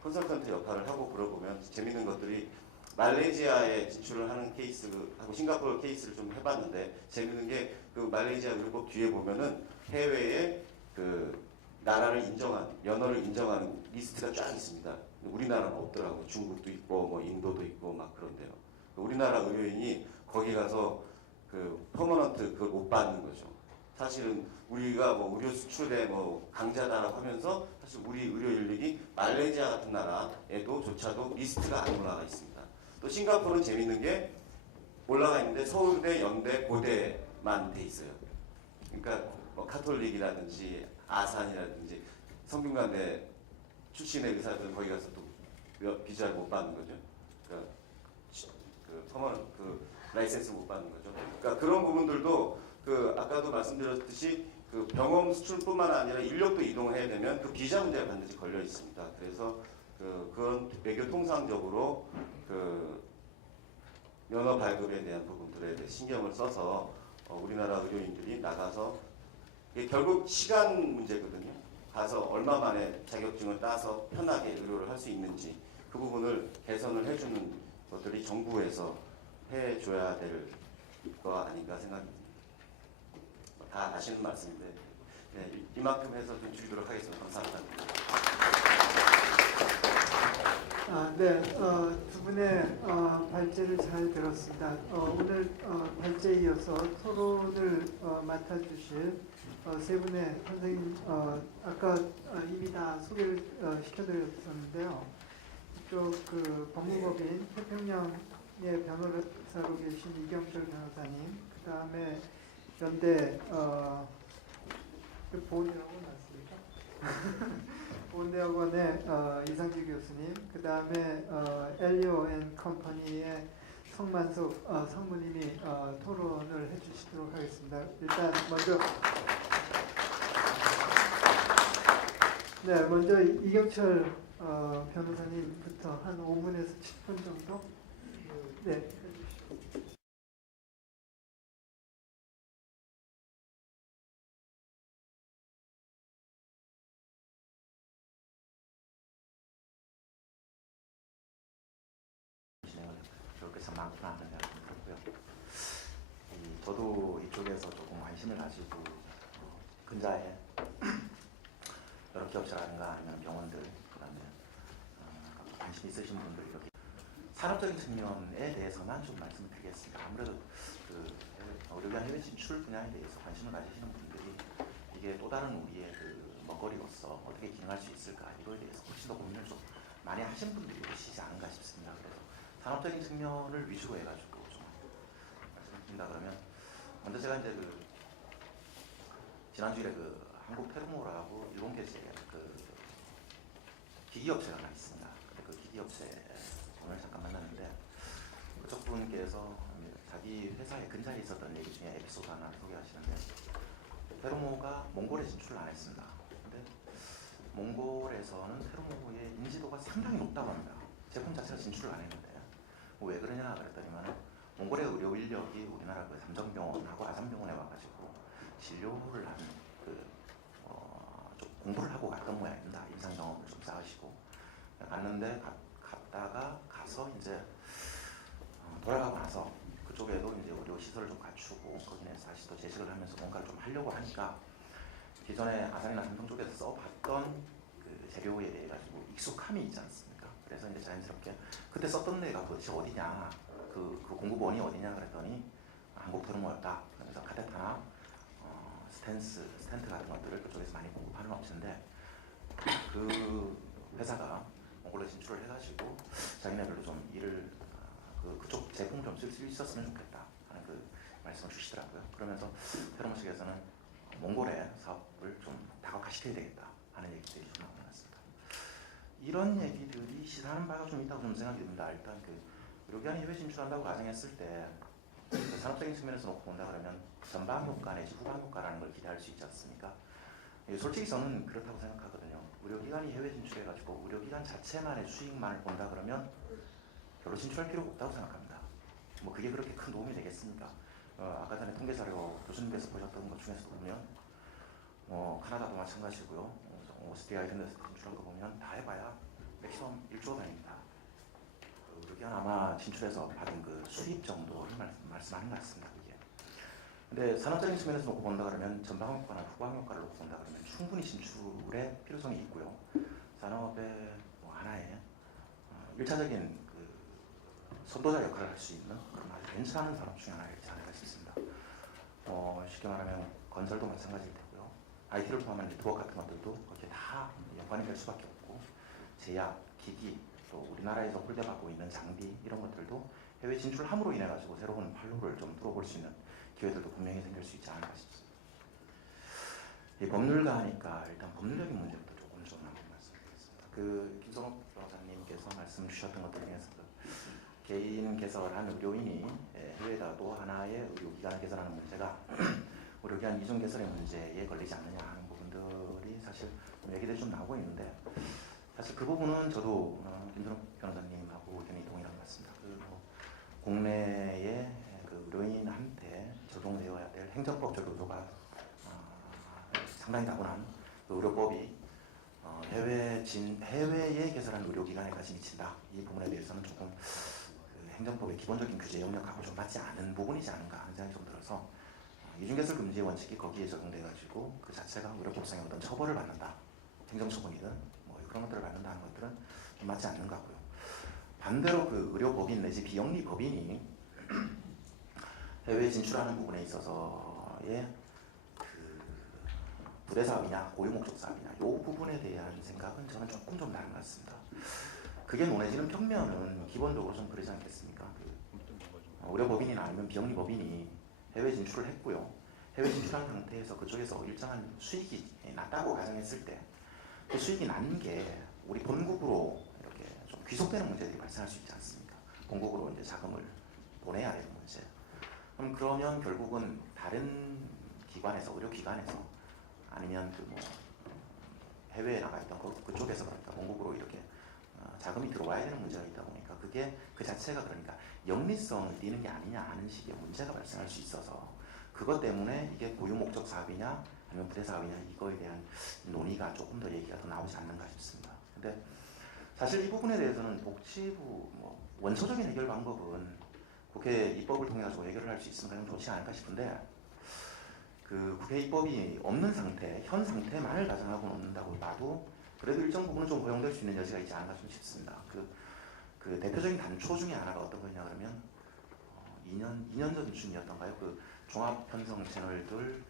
컨설턴트 역할을 하고 물어보면 재밌는 것들이 말레이시아에 진출을 하는 케이스하고 싱가포르 케이스를 좀 해봤는데 재밌는 게 그 말레이시아 의료법 뒤에 보면은 해외에 그 나라를 면허를 인정하는 리스트가 쫙 있습니다. 우리나라는 없더라고요. 중국도 있고 뭐 인도도 있고 막 그런데요. 우리나라 의료인이 거기 가서 그 퍼머넌트 그걸 못 받는 거죠. 사실은 우리가 뭐 의료 수출에 뭐 강자다라고 하면서 사실 우리 의료 인력이 말레이시아 같은 나라에도조차도 리스트가 안 올라가 있습니다. 또 싱가포르는 재밌는 게 올라가 있는데 서울대, 연대, 고대만 돼 있어요. 그러니까 뭐 카톨릭이라든지 아산이라든지 성균관대 출신의 의사들은 거기 가서 또 비자를 못 받는 거죠. 그러니까 그 라이센스 못 받는 거죠. 그러니까 그런 부분들도 아까도 말씀드렸듯이 그 병원 수출뿐만 아니라 인력도 이동해야 되면 그 비자 문제가 반드시 걸려 있습니다. 그래서 그런 외교 통상적으로 면허 발급에 대한 부분들에 대해 신경을 써서 우리나라 의료인들이 나가서 이게 결국 시간 문제거든요. 가서 얼마 만에 자격증을 따서 편하게 의료를 할 수 있는지 그 부분을 개선을 해주는 것들이 정부에서 해줘야 될 거 아닌가 생각합니다. 다 아시는 말씀인데 네, 이만큼 해서 좀 줄이도록 하겠습니다. 감사합니다. 네, 두 분의 발제를 잘 들었습니다. 오늘 발제에 이어서 토론을 맡아주실 세 분의 선생님, 아까 이미 다 소개를 시켜드렸었는데요. 이쪽 법무법인 태평양의 변호사로 계신 이경철 변호사님, 그 다음에 연대 보훈이라고 맞습니까? 보훈대학원의 이상주 교수님, 그 다음에 엘리오 앤 컴퍼니의 성만석 상무님이 토론을 해주시도록 하겠습니다. 일단 먼저 이경철 변호사님부터 한 5분에서 10분 정도 해주시죠. 그렇게 참 많구나 하는 생각이 들었고요. 저도 이쪽에서 조금 관심을 가지고 근자에 여러 기업체라든가 아니면 병원들 그다음에 관심 있으신 분들 이렇게 산업적인 측면에 대해서만 좀 말씀을 드리겠습니다. 아무래도 의료기관 해외 진출 분야에 대해서 관심을 가지시는 분들이 이게 또 다른 우리의 먹거리로서 어떻게 기능할 수 있을까 이거에 대해서 훨씬 더 고민을 좀 많이 하신 분들이 계시지 않은가 싶습니다. 그래서 산업적인 측면을 위주로 해가지고 좀 말씀드립니다. 그러면 먼저 제가 이제 지난주에 한국 테르모라고 일본 계시의 기기업체가 하나 있습니다. 근데 그 기기업체 오늘 잠깐 만났는데 그쪽 분께서 자기 회사에 근자에 있었던 얘기 중에 에피소드 하나 소개하시는데 테르모가 몽골에 진출을 안 했습니다. 근데 몽골에서는 테르모의 인지도가 상당히 높다고 합니다. 제품 자체가 진출을 안 했는데 왜 그러냐 그랬더니만 몽골의 의료 인력이 우리나라 삼성병원하고 아산병원에 와가지고 진료를 하는 공부를 하고 갔던 모양입니다. 임상 경험을 좀 쌓으시고 갔는데 갔다가 가서 이제 돌아가고 나서 그쪽에도 이제 의료 시설을 좀 갖추고 거기에 다시 또 재직을 하면서 뭔가를 좀 하려고 하니까 기존에 아산이나 삼성 쪽에서 써봤던 그 재료에 대해 가지고 익숙함이 있지 않습니까? 그래서 이제 자연스럽게 그때 썼던 데가 도대체 어디냐, 그 공급원이 어디냐 그랬더니 한국토르모였다. 그래서 카테타나 스텐트 같은 것들을 그쪽에서 많이 공급하는 업체인데 그 회사가 몽골로 진출을 해가지고 자기네들도 좀 일을 그쪽 제품 좀 쓸 수 있었으면 좋겠다 하는 그 말씀을 주시더라고요. 그러면서 테르모 측에서는 몽골의 사업을 좀 다각화시켜야 되겠다 하는 얘기들이 좀 나온 것 같습니다. 이런 얘기들이 시사하는 바가 좀 있다고 좀 생각이 듭니다. 일단 그 의료기관이 해외 진출한다고 가정했을 때 그 산업적인 측면에서 놓고 본다 그러면 전방 효과 내지 후방 효과라는 걸 기대할 수 있지 않습니까? 솔직히 저는 그렇다고 생각하거든요. 의료기관이 해외 진출해가지고 의료기관 자체만의 수익만을 본다 그러면 별로 진출할 필요가 없다고 생각합니다. 뭐 그게 그렇게 큰 도움이 되겠습니까? 아까 전에 통계 자료 교수님께서 보셨던 것 중에서 보면 카나다도 마찬가지고요. 오스트리아 이런 데서 진출한 거 보면 다 해봐야 맥시멈 1조 단위입니다. 의료기관 아마 진출해서 받은 그 수입 정도를 말씀하는 것 같습니다. 그게. 근데 산업적인 측면에서 놓고 본다 그러면 전방 효과나 후방 효과를 놓고 본다 그러면 충분히 진출의 필요성이 있고요. 산업의 하나의 1차적인 그 선도자 역할을 할 수 있는 그런 아주 괜찮은 산업 중에 하나이지 않을까 싶습니다. 쉽게 말하면 건설도 마찬가지일 테고요. IT를 포함한 네트워크 같은 것들도 거기에 다 연관이 될 수밖에 없고 제약, 기기, 또 우리나라에서 홀대받고 있는 장비 이런 것들도 해외 진출함으로 인해 가지고 새로운 활로를 좀 뚫어볼 수 있는 기회들도 분명히 생길 수 있지 않을까 싶습니다. 이 법률가 하니까 일단 법률적인 문제부터 조금 좀 한번 말씀드리겠습니다. 그 김성욱 변호사님께서 말씀 주셨던 것들 중에서 개인 개설한 의료인이 해외에다 또 하나의 의료기관을 개설하는 문제가 의료기관 이중 개설의 문제에 걸리지 않느냐 하는 부분들이 사실 얘기들이 좀 나오고 있는데 사실 그 부분은 저도 김성욱 변호사님하고 의견이 동일한 것 같습니다. 국내의 그 의료인한테 적용되어야 될 행정법적 의도가 상당히 다분한 그 의료법이 해외에 개설한 의료기관에까지 미친다. 이 부분에 대해서는 조금 그 행정법의 기본적인 규제 영역하고 좀 맞지 않은 부분이지 않은가 하는 생각이 좀 들어서 이중개설 금지의 원칙이 거기에 적용돼가지고 그 자체가 의료법상의 어떤 처벌을 받는다. 행정처분이든 뭐 그런 것들을 받는다는 것들은 좀 맞지 않는 것 같고요. 반대로 그 의료법인 내지 비영리 법인이 해외에 진출하는 부분에 있어서의 그 부대사업이냐 고유목적 사업이냐 이 부분에 대한 생각은 저는 조금 좀 다른 것 같습니다. 그게 논해지는 평면은 기본적으로 좀 그러지 않겠습니까? 의료법인이나 아니면 비영리 법인이 해외 진출을 했고요. 해외 진출한 상태에서 그쪽에서 일정한 수익이 났다고 가정했을 때 그 수익이 난 게 우리 본국으로 이렇게 좀 귀속되는 문제들이 발생할 수 있지 않습니까? 본국으로 이제 자금을 보내야 되는 문제. 그러면 결국은 다른 기관에서 의료기관에서 아니면 그 뭐 해외에 나가 있던 그쪽에서 그러니까 본국으로 이렇게 자금이 들어와야 되는 문제가 있다 보니까 그게 그 자체가 그러니까 영리성을 띠는 게 아니냐 하는 식의 문제가 발생할 수 있어서 그것 때문에 이게 고유 목적 사업이냐 아니면 부대 사업이냐 이거에 대한 논의가 조금 더 얘기가 더 나오지 않는가 싶습니다. 근데 사실 이 부분에 대해서는 복지부 뭐 원초적인 해결 방법은 국회 입법을 통해 가지고 해결을 할 수 있으면 가장 좋지 않을까 싶은데 그 국회 입법이 없는 상태, 현 상태만을 가정하고 놓는다고 봐도 그래도 일정 부분은 좀 허용될 수 있는 여지가 있지 않을까 좀 싶습니다. 그 대표적인 단초 중에 하나가 어떤 거냐 그러면 2년 전쯤이었던가요? 그 종합 편성 채널들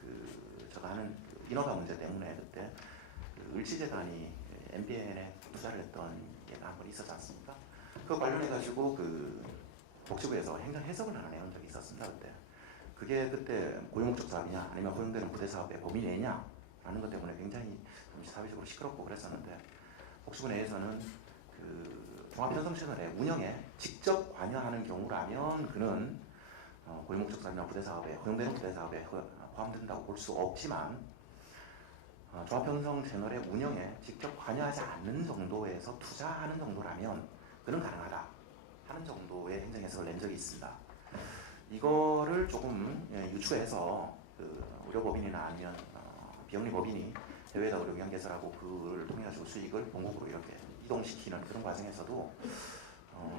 제가 하는 인허가 문제 때문에 그때 그 을지재단이 MBN에 투자를 했던 예가 한 번 있었지 않습니까? 그거 관련해 가지고 그 복지부에서 행정 해석을 하나 내온 적이 있었습니다. 그게 그때 고유목적 사업이냐 아니면 허용되는 부대 사업의 범위 내냐 라는 것 때문에 굉장히 사회적으로 시끄럽고 그랬었는데 복지부 내에서는 그 종합편성 채널의 운영에 직접 관여하는 경우라면 그는 고유목적 사업이나 부대 사업에 허용되는 부대 사업에 포함된다고 볼 수 없지만 종합편성 채널의 운영에 직접 관여하지 않는 정도에서 투자하는 정도라면 그는 가능하다 하는 정도의 행정해석을 낸 적이 있습니다. 이거를 조금 유추해서 그 의료법인이나 아니면 비영리법인이 해외에다 의료기관 개설하고 그걸 통해 가지고 수익을 본국으로 이렇게 이동시키는 그런 과정에서도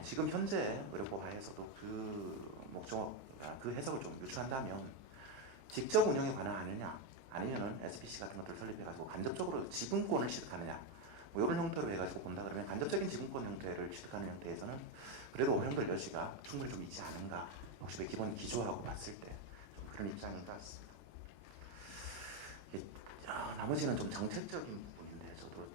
지금 현재 의료법 하에서도 그 목적, 그 해석을 좀 유추한다면 직접 운영에 관여하느냐 아니면은 SPC 같은 것들을 설립해가지고 간접적으로 지분권을 취득하느냐 뭐 이런 형태로 해가지고 본다 그러면 간접적인 지분권 형태를 취득하는 형태에서는 그래도 오형들 여지가 충분히 좀 있지 않은가 60의 기본 기조하고 봤을 때 좀 그런 입장인 것 같습니다. 나머지는 좀 정책적인 부분인데 저도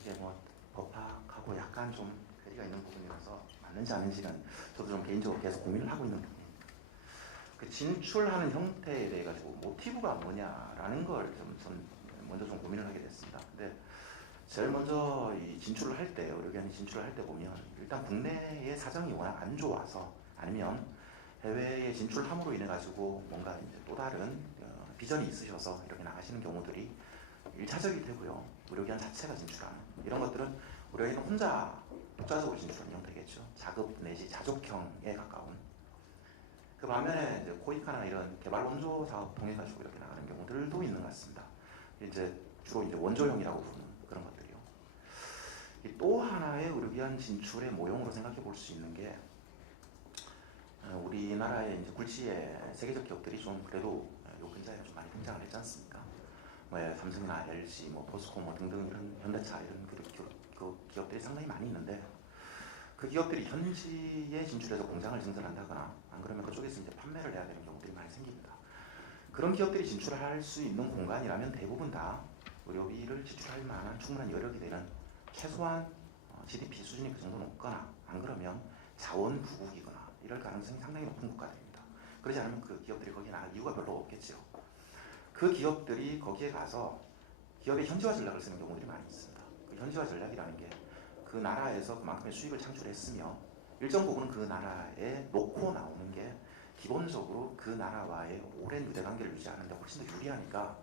이게 뭐 법학하고 약간 좀 괴리가 있는 부분이라서 맞는지 아닌지는 저도 좀 개인적으로 계속 고민을 하고 있는 부분입니다. 그 진출하는 형태에 대해 가지고 모티브가 뭐냐라는 걸 좀 먼저 좀 고민을 하게 됐습니다. 근데 제일 먼저 이 진출을 할 때 의료기관이 진출을 할 때 보면 일단 국내의 사정이 워낙 안 좋아서 아니면 해외에 진출함으로 인해 가지고 뭔가 이제 또 다른 비전이 있으셔서 이렇게 나가시는 경우들이 일차적이 되고요. 의료기관 자체가 진출하는 이런 것들은 의료인은 혼자 독자적으로 진출하는 형태겠죠. 자급 내지 자족형에 가까운. 그 반면에 이제 코이카나 이런 개발 원조 사업 통해 가지고 이렇게 나가는 경우들도 있는 것 같습니다. 이제 주로 이제 원조형이라고 부르는 그런 것들이요. 또 하나의 의료기관 진출의 모형으로 생각해 볼 수 있는 게 우리나라의 이제 굴지의 세계적 기업들이 좀 그래도 요 근자에 좀 많이 등장을 했지 않습니까? 뭐 삼성이나 LG, 뭐 포스코 뭐 등등 이런 현대차 이런 그 기업들이 상당히 많이 있는데 그 기업들이 현지에 진출해서 공장을 증설한다거나 안 그러면 그쪽에서 이제 판매를 해야 되는 경우들이 많이 생깁니다. 그런 기업들이 진출할 수 있는 공간이라면 대부분 다 의료비를 지출할 만한 충분한 여력이 되는 최소한 GDP 수준이 그 정도 높거나 안 그러면 자원 부국이거나 이럴 가능성이 상당히 높은 국가들입니다. 그러지 않으면 그 기업들이 거기에 나갈 이유가 별로 없겠죠. 그 기업들이 거기에 가서 기업의 현지화 전략을 쓰는 경우들이 많이 있습니다. 그 현지화 전략이라는 게 그 나라에서 그만큼의 수익을 창출했으며 일정 부분은 그 나라에 놓고 나오는 게 기본적으로 그 나라와의 오랜 유대관계를 유지하는 데 훨씬 더 유리하니까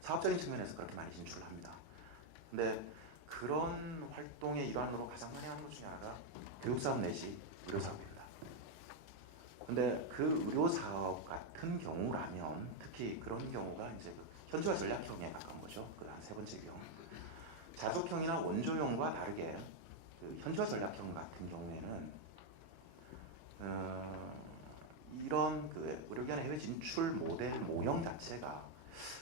사업적인 측면에서 그렇게 많이 진출을 합니다. 근데 그런 활동의 일환으로 가장 많이 하는 것 중에 하나가 교육사업 내지 의료사업입니다. 근데 그 의료사업 같은 경우라면 특히 그런 경우가 이제 그 현지화 전략형에 가까운 거죠. 그 한 세 번째 경우. 자족형이나 원조형과 다르게 그 현지화 전략형 같은 경우에는 이런 그 의료기관 해외 진출 모델 모형 자체가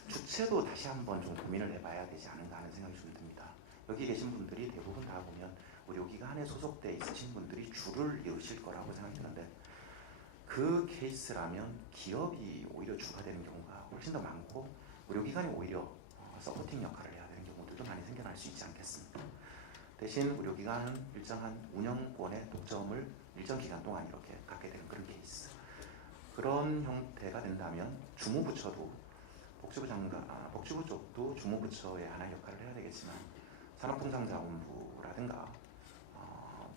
주체도 다시 한번 좀 고민을 해봐야 되지 않은가 하는 생각이 좀 듭니다. 여기 계신 분들이 대부분 다 보면 의료기관에 소속돼 있으신 분들이 주를 이루실 거라고 생각이 드는데 그 케이스라면 기업이 오히려 주가 되는 경우가 훨씬 더 많고 의료기관이 오히려 서포팅 역할을 해야 되는 경우들도 많이 생겨날 수 있지 않겠습니까? 대신 의료기관은 일정한 운영권의 독점을 일정 기간 동안 이렇게 갖게 되는 그런 케이스. 그런 형태가 된다면 주무부처도 복지부 쪽도 주무부처의 하나의 역할을 해야 되겠지만 산업통상자원부라든가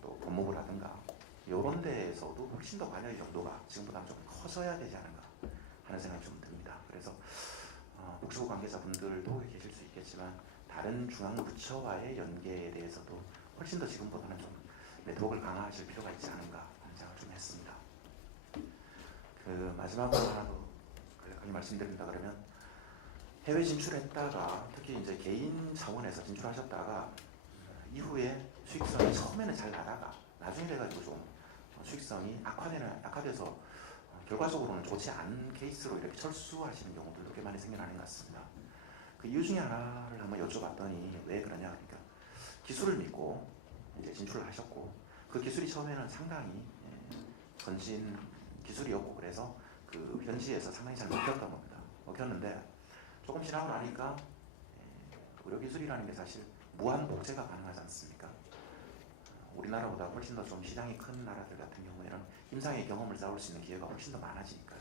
또 법무부라든가 이런 데에서도 훨씬 더 관여의 정도가 지금보다 좀 커져야 되지 않은가 하는 생각이 좀 듭니다. 그래서 복지부 관계자분들도 계실 수 있겠지만 다른 중앙부처와의 연계에 대해서도 훨씬 더 지금보다는 좀 네트워크를 강화하실 필요가 있지 않은가 하는 생각을 좀 했습니다. 그 마지막으로 하나 더 간략하게 말씀드린다 그러면 해외 진출했다가 특히 이제 개인 차원에서 진출하셨다가 이후에 수익성이 처음에는 잘 나다가 나중에 돼가지고 좀 수익성이 악화돼서 결과적으로는 좋지 않은 케이스로 이렇게 철수하시는 경우들도 꽤 많이 생겨나는 것 같습니다. 그 이유 중에 하나를 한번 여쭤봤더니 왜 그러냐 그러니까 기술을 믿고 이제 진출을 하셨고 그 기술이 처음에는 상당히 전진 기술이었고 그래서 그 현지에서 상당히 잘 먹혔던 겁니다. 먹혔는데 조금 지나고 나니까 의료기술이라는 게 사실 무한 복제가 가능하지 않습니까? 우리나라보다 훨씬 더 좀 시장이 큰 나라들 같은 경우에는 임상의 경험을 쌓을 수 있는 기회가 훨씬 더 많아지니까요.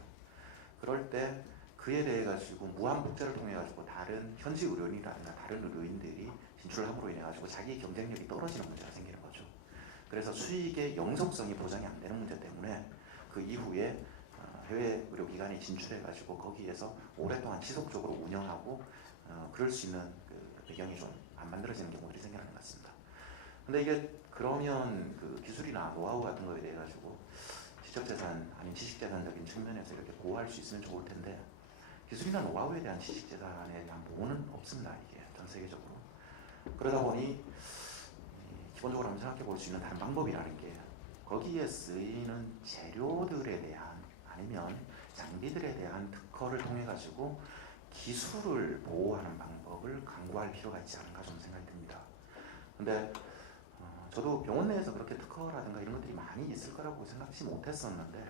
그럴 때 그에 대해 가지고 무한 복제를 통해 가지고 다른 현지 의료인이라든가 다른 의료인들이 진출함으로 인해 가지고 자기 경쟁력이 떨어지는 문제가 생기는 거죠. 그래서 수익의 영속성이 보장이 안 되는 문제 때문에 그 이후에 해외 의료기관에 진출해 가지고 거기에서 오랫동안 지속적으로 운영하고 그럴 수 있는 그 배경이 좀 안 만들어지는 경우들이 생겨나는 것 같습니다. 근데 이게 그러면 그 기술이나 노하우 같은 거에 대해 가지고 지적재산 아니면 지식재산적인 측면에서 이렇게 보호할 수 있으면 좋을 텐데 기술이나 노하우에 대한 지식재산에 대한 보호는 없습니다. 이게 전 세계적으로. 그러다 보니 기본적으로 한번 생각해 볼 수 있는 다른 방법이라는 게 거기에 쓰이는 재료들에 대한 아니면 장비들에 대한 특허를 통해 가지고 기술을 보호하는 방법을 강구할 필요가 있지 않은가 좀 생각이 듭니다. 근데 저도 병원 내에서 그렇게 특허라든가 이런 것들이 많이 있을 거라고 생각하지 못했었는데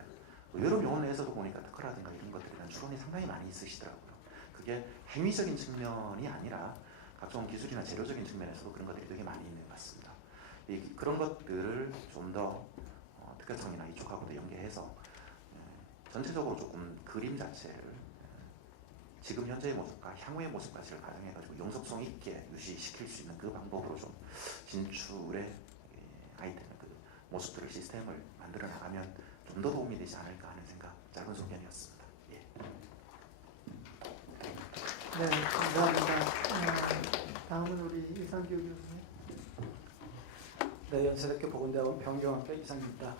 의외로 병원 내에서도 보니까 특허라든가 이런 것들에 대한 추론이 상당히 많이 있으시더라고요. 그게 행위적인 측면이 아니라 각종 기술이나 재료적인 측면에서도 그런 것들이 되게 많이 있는 것 같습니다. 그런 것들을 좀 더 특허청이나 이쪽하고도 연계해서 전체적으로 조금 그림 자체를 지금 현재의 모습과 향후의 모습까지를 가정해가지고 용접성 있게 유지시킬 수 있는 그 방법으로 좀 진출의 아이템, 그 모습들을 시스템을 만들어 나가면 좀 더 도움이 되지 않을까 하는 생각, 짧은 소견이었습니다. 예. 네, 감사합니다. 다음은 우리 이상규 교수님. 네, 연세대학교 보건대학원 병경학과 이상규입니다.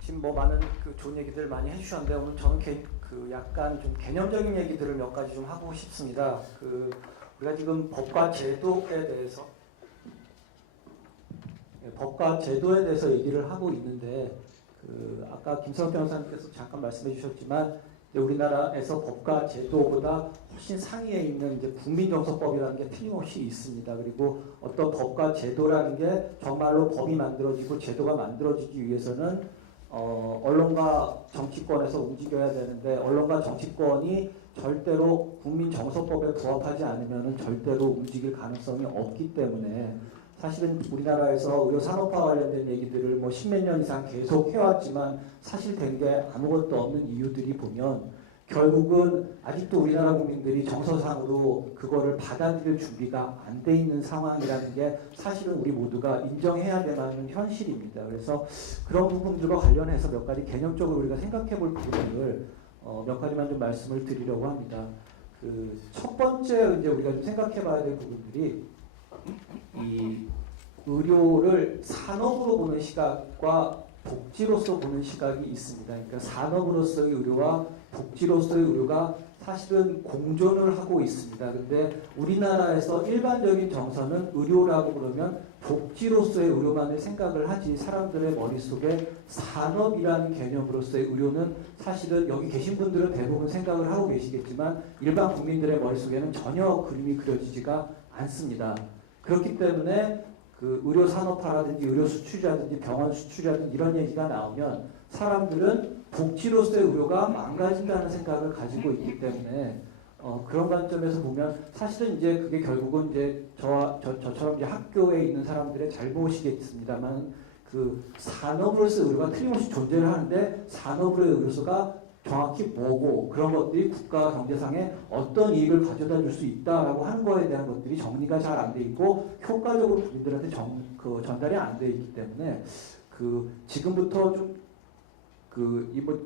지금 뭐 많은 좋은 얘기들 많이 해주셨는데 오늘 저는 약간 좀 개념적인 얘기들을 몇 가지 좀 하고 싶습니다. 우리가 지금 법과 제도에 대해서 얘기를 하고 있는데 아까 김성현 변호사님께서 잠깐 말씀해 주셨지만 우리나라에서 법과 제도보다 훨씬 상위에 있는 이제 국민정서법이라는 게 틀림없이 있습니다. 그리고 어떤 법과 제도라는 게 정말로 법이 만들어지고 제도가 만들어지기 위해서는 언론과 정치권에서 움직여야 되는데 언론과 정치권이 절대로 국민정서법에 부합하지 않으면 절대로 움직일 가능성이 없기 때문에 사실은 우리나라에서 의료산업화 관련된 얘기들을 뭐 십몇 년 이상 계속 해왔지만 사실 된 게 아무것도 없는 이유들이 보면 결국은 아직도 우리나라 국민들이 정서상으로 그거를 받아들일 준비가 안 돼 있는 상황이라는 게 사실은 우리 모두가 인정해야 되는 현실입니다. 그래서 그런 부분들과 관련해서 몇 가지 개념적으로 우리가 생각해 볼 부분을 몇 가지만 좀 말씀을 드리려고 합니다. 첫 번째 이제 우리가 좀 생각해 봐야 될 부분들이 이 의료를 산업으로 보는 시각과 복지로서 보는 시각이 있습니다. 그러니까 산업으로서의 의료와 복지로서의 의료가 사실은 공존을 하고 있습니다. 근데 우리나라에서 일반적인 정서는 의료라고 그러면 복지로서의 의료만을 생각을 하지 사람들의 머릿속에 산업이라는 개념으로서의 의료는 사실은 여기 계신 분들은 대부분 생각을 하고 계시겠지만 일반 국민들의 머릿속에는 전혀 그림이 그려지지가 않습니다. 그렇기 때문에 의료 산업화라든지 의료 수출이라든지 병원 수출이라든지 이런 얘기가 나오면 사람들은 복지로서의 의료가 망가진다는 생각을 가지고 있기 때문에 그런 관점에서 보면 사실은 이제 그게 결국은 이제 저처럼 이제 학교에 있는 사람들의 잘못이겠습니다만 산업으로서의 의료가 틀림없이 존재를 하는데 산업으로의 의료가 정확히 뭐고 그런 것들이 국가 경제상에 어떤 이익을 가져다 줄 수 있다라고 하는 거에 대한 것들이 정리가 잘 안 돼 있고 효과적으로 국민들한테 전달이 안 돼 있기 때문에 지금부터 좀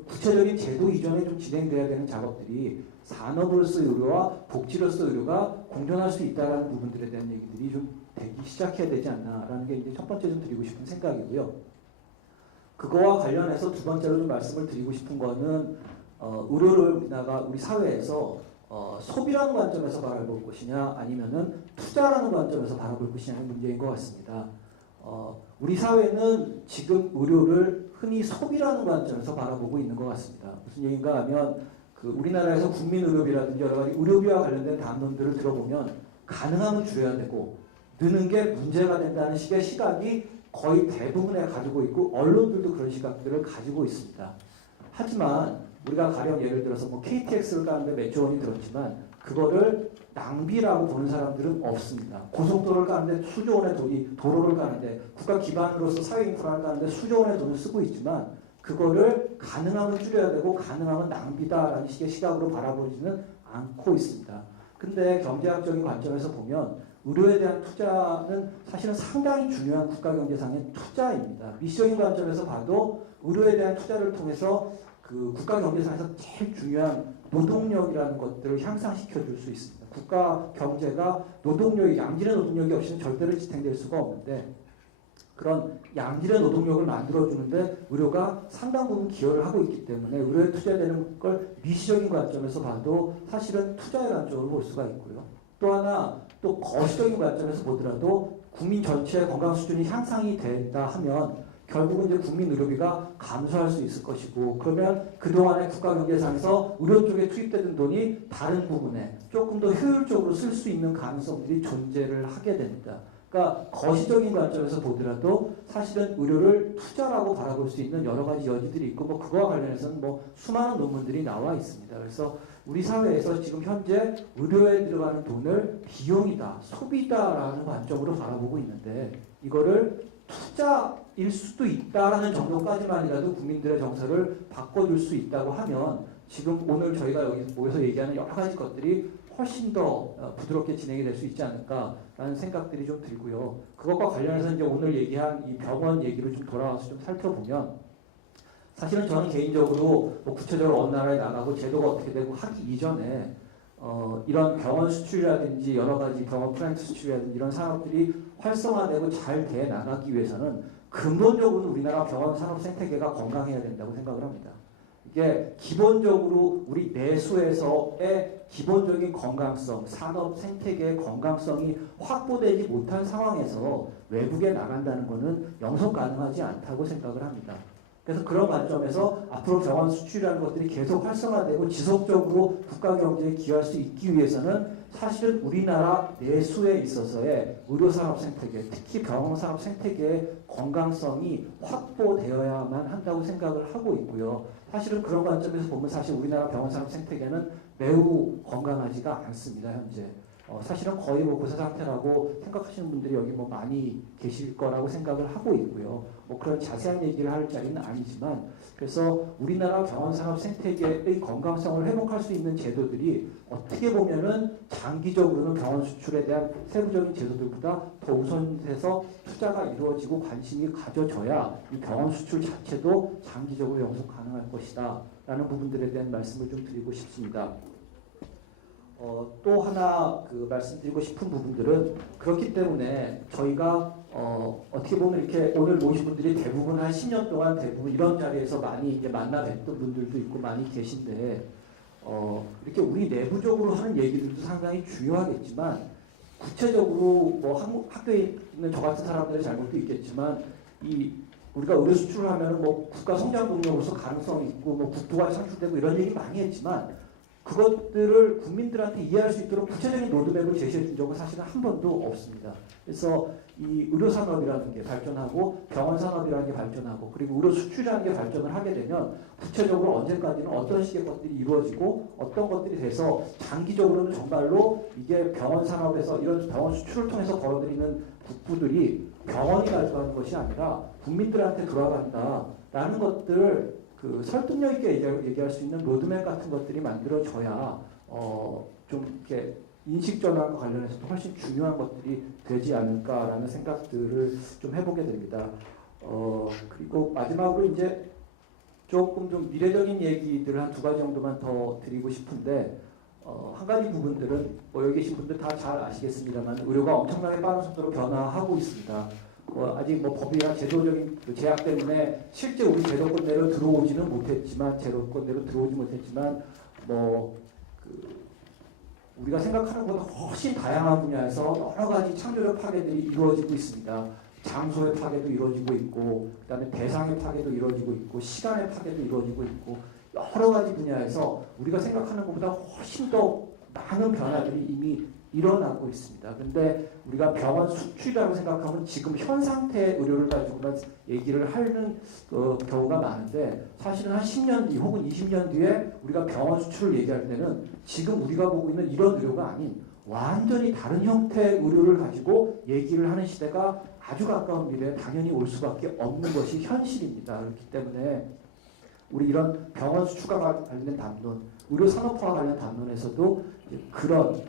구체적인 제도 이전에 좀 진행돼야 되는 작업들이 산업으로서의 의료와 복지로서의 의료가 공존할 수 있다라는 부분들에 대한 얘기들이 좀 되기 시작해야 되지 않나라는 게 이제 첫 번째 좀 드리고 싶은 생각이고요. 그거와 관련해서 두 번째로 좀 말씀을 드리고 싶은 거는 의료를 우리 사회에서 소비라는 관점에서 바라볼 것이냐 아니면은 투자라는 관점에서 바라볼 것이냐는 문제인 것 같습니다. 우리 사회는 지금 의료를 흔히 소비라는 관점에서 바라보고 있는 것 같습니다. 무슨 얘기인가 하면 우리나라에서 국민의료비라든지 여러 가지 의료비와 관련된 담론들을 들어보면 가능하면 줄여야 되고 느는 게 문제가 된다는 식의 시각이 거의 대부분에 가지고 있고 언론들도 그런 시각들을 가지고 있습니다. 하지만 우리가 가령 예를 들어서 뭐 KTX를 까는데 몇 조 원이 들었지만 그거를 낭비라고 보는 사람들은 없습니다. 고속도로를 까는데 수조 원의 돈이 도로를 까는데 국가 기반으로서 사회 인프라를 까는데 수조 원의 돈을 쓰고 있지만 그거를 가능하면 줄여야 되고 가능하면 낭비다라는 식의 시각으로 바라보지는 않고 있습니다. 근데 경제학적인 관점에서 보면 의료에 대한 투자는 사실은 상당히 중요한 국가 경제상의 투자입니다. 미시적인 관점에서 봐도 의료에 대한 투자를 통해서 국가 경제상에서 제일 중요한 노동력이라는 것들을 향상시켜 줄 수 있습니다. 국가 경제가 양질의 노동력이 없이는 절대로 지탱될 수가 없는데 그런 양질의 노동력을 만들어주는데 의료가 상당 부분 기여를 하고 있기 때문에 의료에 투자되는 걸 미시적인 관점에서 봐도 사실은 투자의 관점으로 볼 수가 있고요. 또 하나 또 거시적인 관점에서 보더라도 국민 전체의 건강 수준이 향상이 된다 하면 결국은 이제 국민 의료비가 감소할 수 있을 것이고 그러면 그동안의 국가 경제상에서 의료 쪽에 투입되는 돈이 다른 부분에 조금 더 효율적으로 쓸 수 있는 가능성들이 존재를 하게 됩니다. 그러니까 거시적인 관점에서 보더라도 사실은 의료를 투자라고 바라볼 수 있는 여러 가지 여지들이 있고 뭐 그거와 관련해서는 뭐 수많은 논문들이 나와 있습니다. 그래서 우리 사회에서 지금 현재 의료에 들어가는 돈을 비용이다, 소비다라는 관점으로 바라보고 있는데 이거를 투자일 수도 있다라는 정도까지만이라도 국민들의 정서를 바꿔줄 수 있다고 하면 지금 오늘 저희가 여기 모여서 얘기하는 여러 가지 것들이 훨씬 더 부드럽게 진행이 될 수 있지 않을까라는 생각들이 좀 들고요. 그것과 관련해서 이제 오늘 얘기한 이 병원 얘기를 좀 돌아와서 좀 살펴보면 사실은 저는 개인적으로 뭐 구체적으로 어느 나라에 나가고 제도가 어떻게 되고 하기 이전에 이런 병원 수출이라든지 여러 가지 병원 프랜차이즈 수출이라든지 이런 산업들이 활성화되고 잘 돼 나가기 위해서는 근본적으로 우리나라 병원 산업 생태계가 건강해야 된다고 생각을 합니다. 이게 기본적으로 우리 내수에서의 기본적인 건강성, 산업 생태계의 건강성이 확보되지 못한 상황에서 외국에 나간다는 것은 영속 가능하지 않다고 생각을 합니다. 그래서 그런 관점에서 앞으로 병원 수출이라는 것들이 계속 활성화되고 지속적으로 국가 경제에 기여할 수 있기 위해서는 사실은 우리나라 내수에 있어서의 의료산업 생태계, 특히 병원산업 생태계의 건강성이 확보되어야만 한다고 생각을 하고 있고요. 사실은 그런 관점에서 보면 사실 우리나라 병원산업 생태계는 매우 건강하지가 않습니다. 현재. 사실은 거의 뭐 고세 상태라고 생각하시는 분들이 여기 뭐 많이 계실 거라고 생각을 하고 있고요. 뭐 그런 자세한 얘기를 할 자리는 아니지만 그래서 우리나라 병원 산업 생태계의 건강성을 회복할 수 있는 제도들이 어떻게 보면은 장기적으로는 병원 수출에 대한 세부적인 제도들보다 더 우선돼서 투자가 이루어지고 관심이 가져져야 이 병원 수출 자체도 장기적으로 영속 가능할 것이다 라는 부분들에 대한 말씀을 좀 드리고 싶습니다. 또 하나 말씀드리고 싶은 부분들은 그렇기 때문에 저희가 어떻게 보면 이렇게 오늘 모신 분들이 대부분 한 10년 동안 대부분 이런 자리에서 많이 이제 만나 뵀던 분들도 있고 많이 계신데 이렇게 우리 내부적으로 하는 얘기들도 상당히 중요하겠지만 구체적으로 뭐 학교에 있는 저 같은 사람들의 잘못도 있겠지만 우리가 의료 수출을 하면은 뭐 국가 성장 동력으로서 가능성이 있고 뭐 국토가 창출되고 이런 얘기 많이 했지만 그것들을 국민들한테 이해할 수 있도록 구체적인 로드맵을 제시해 준 적은 사실은 한 번도 없습니다. 그래서 이 의료산업이라는 게 발전하고 병원산업이라는 게 발전하고 그리고 의료 수출이라는 게 발전을 하게 되면 구체적으로 언제까지는 어떤 식의 것들이 이루어지고 어떤 것들이 돼서 장기적으로는 정말로 이게 병원산업에서 이런 병원 수출을 통해서 벌어들이는 국부들이 병원이 가져가는 것이 아니라 국민들한테 돌아간다라는 것들을 설득력 있게 얘기할 수 있는 로드맵 같은 것들이 만들어져야 좀 이렇게 인식 전환과 관련해서도 훨씬 중요한 것들이 되지 않을까라는 생각들을 좀 해보게 됩니다. 그리고 마지막으로 이제 조금 좀 미래적인 얘기들을 한 두 가지 정도만 더 드리고 싶은데 한 가지 부분들은 뭐 여기 계신 분들 다 잘 아시겠습니다만 의료가 엄청나게 빠른 속도로 변화하고 있습니다. 아직 뭐 법이나 제도적인 제약 때문에 실제 우리 제도권대로 들어오지는 못했지만 우리가 생각하는 것보다 훨씬 다양한 분야에서 여러 가지 창조적 파괴들이 이루어지고 있습니다. 장소의 파괴도 이루어지고 있고 그다음에 대상의 파괴도 이루어지고 있고 시간의 파괴도 이루어지고 있고 여러 가지 분야에서 우리가 생각하는 것보다 훨씬 더 많은 변화들이 이미 일어나고 있습니다. 근데 우리가 병원 수출이라고 생각하면 지금 현 상태의 의료를 가지고만 얘기를 하는 경우가 많은데 사실은 한 10년 뒤 혹은 20년 뒤에 우리가 병원 수출을 얘기할 때는 지금 우리가 보고 있는 이런 의료가 아닌 완전히 다른 형태의 의료를 가지고 얘기를 하는 시대가 아주 가까운 미래에 당연히 올 수밖에 없는 것이 현실입니다. 그렇기 때문에 우리 이런 병원 수출과 관련된 담론, 의료 산업화와 관련 담론에서도 그런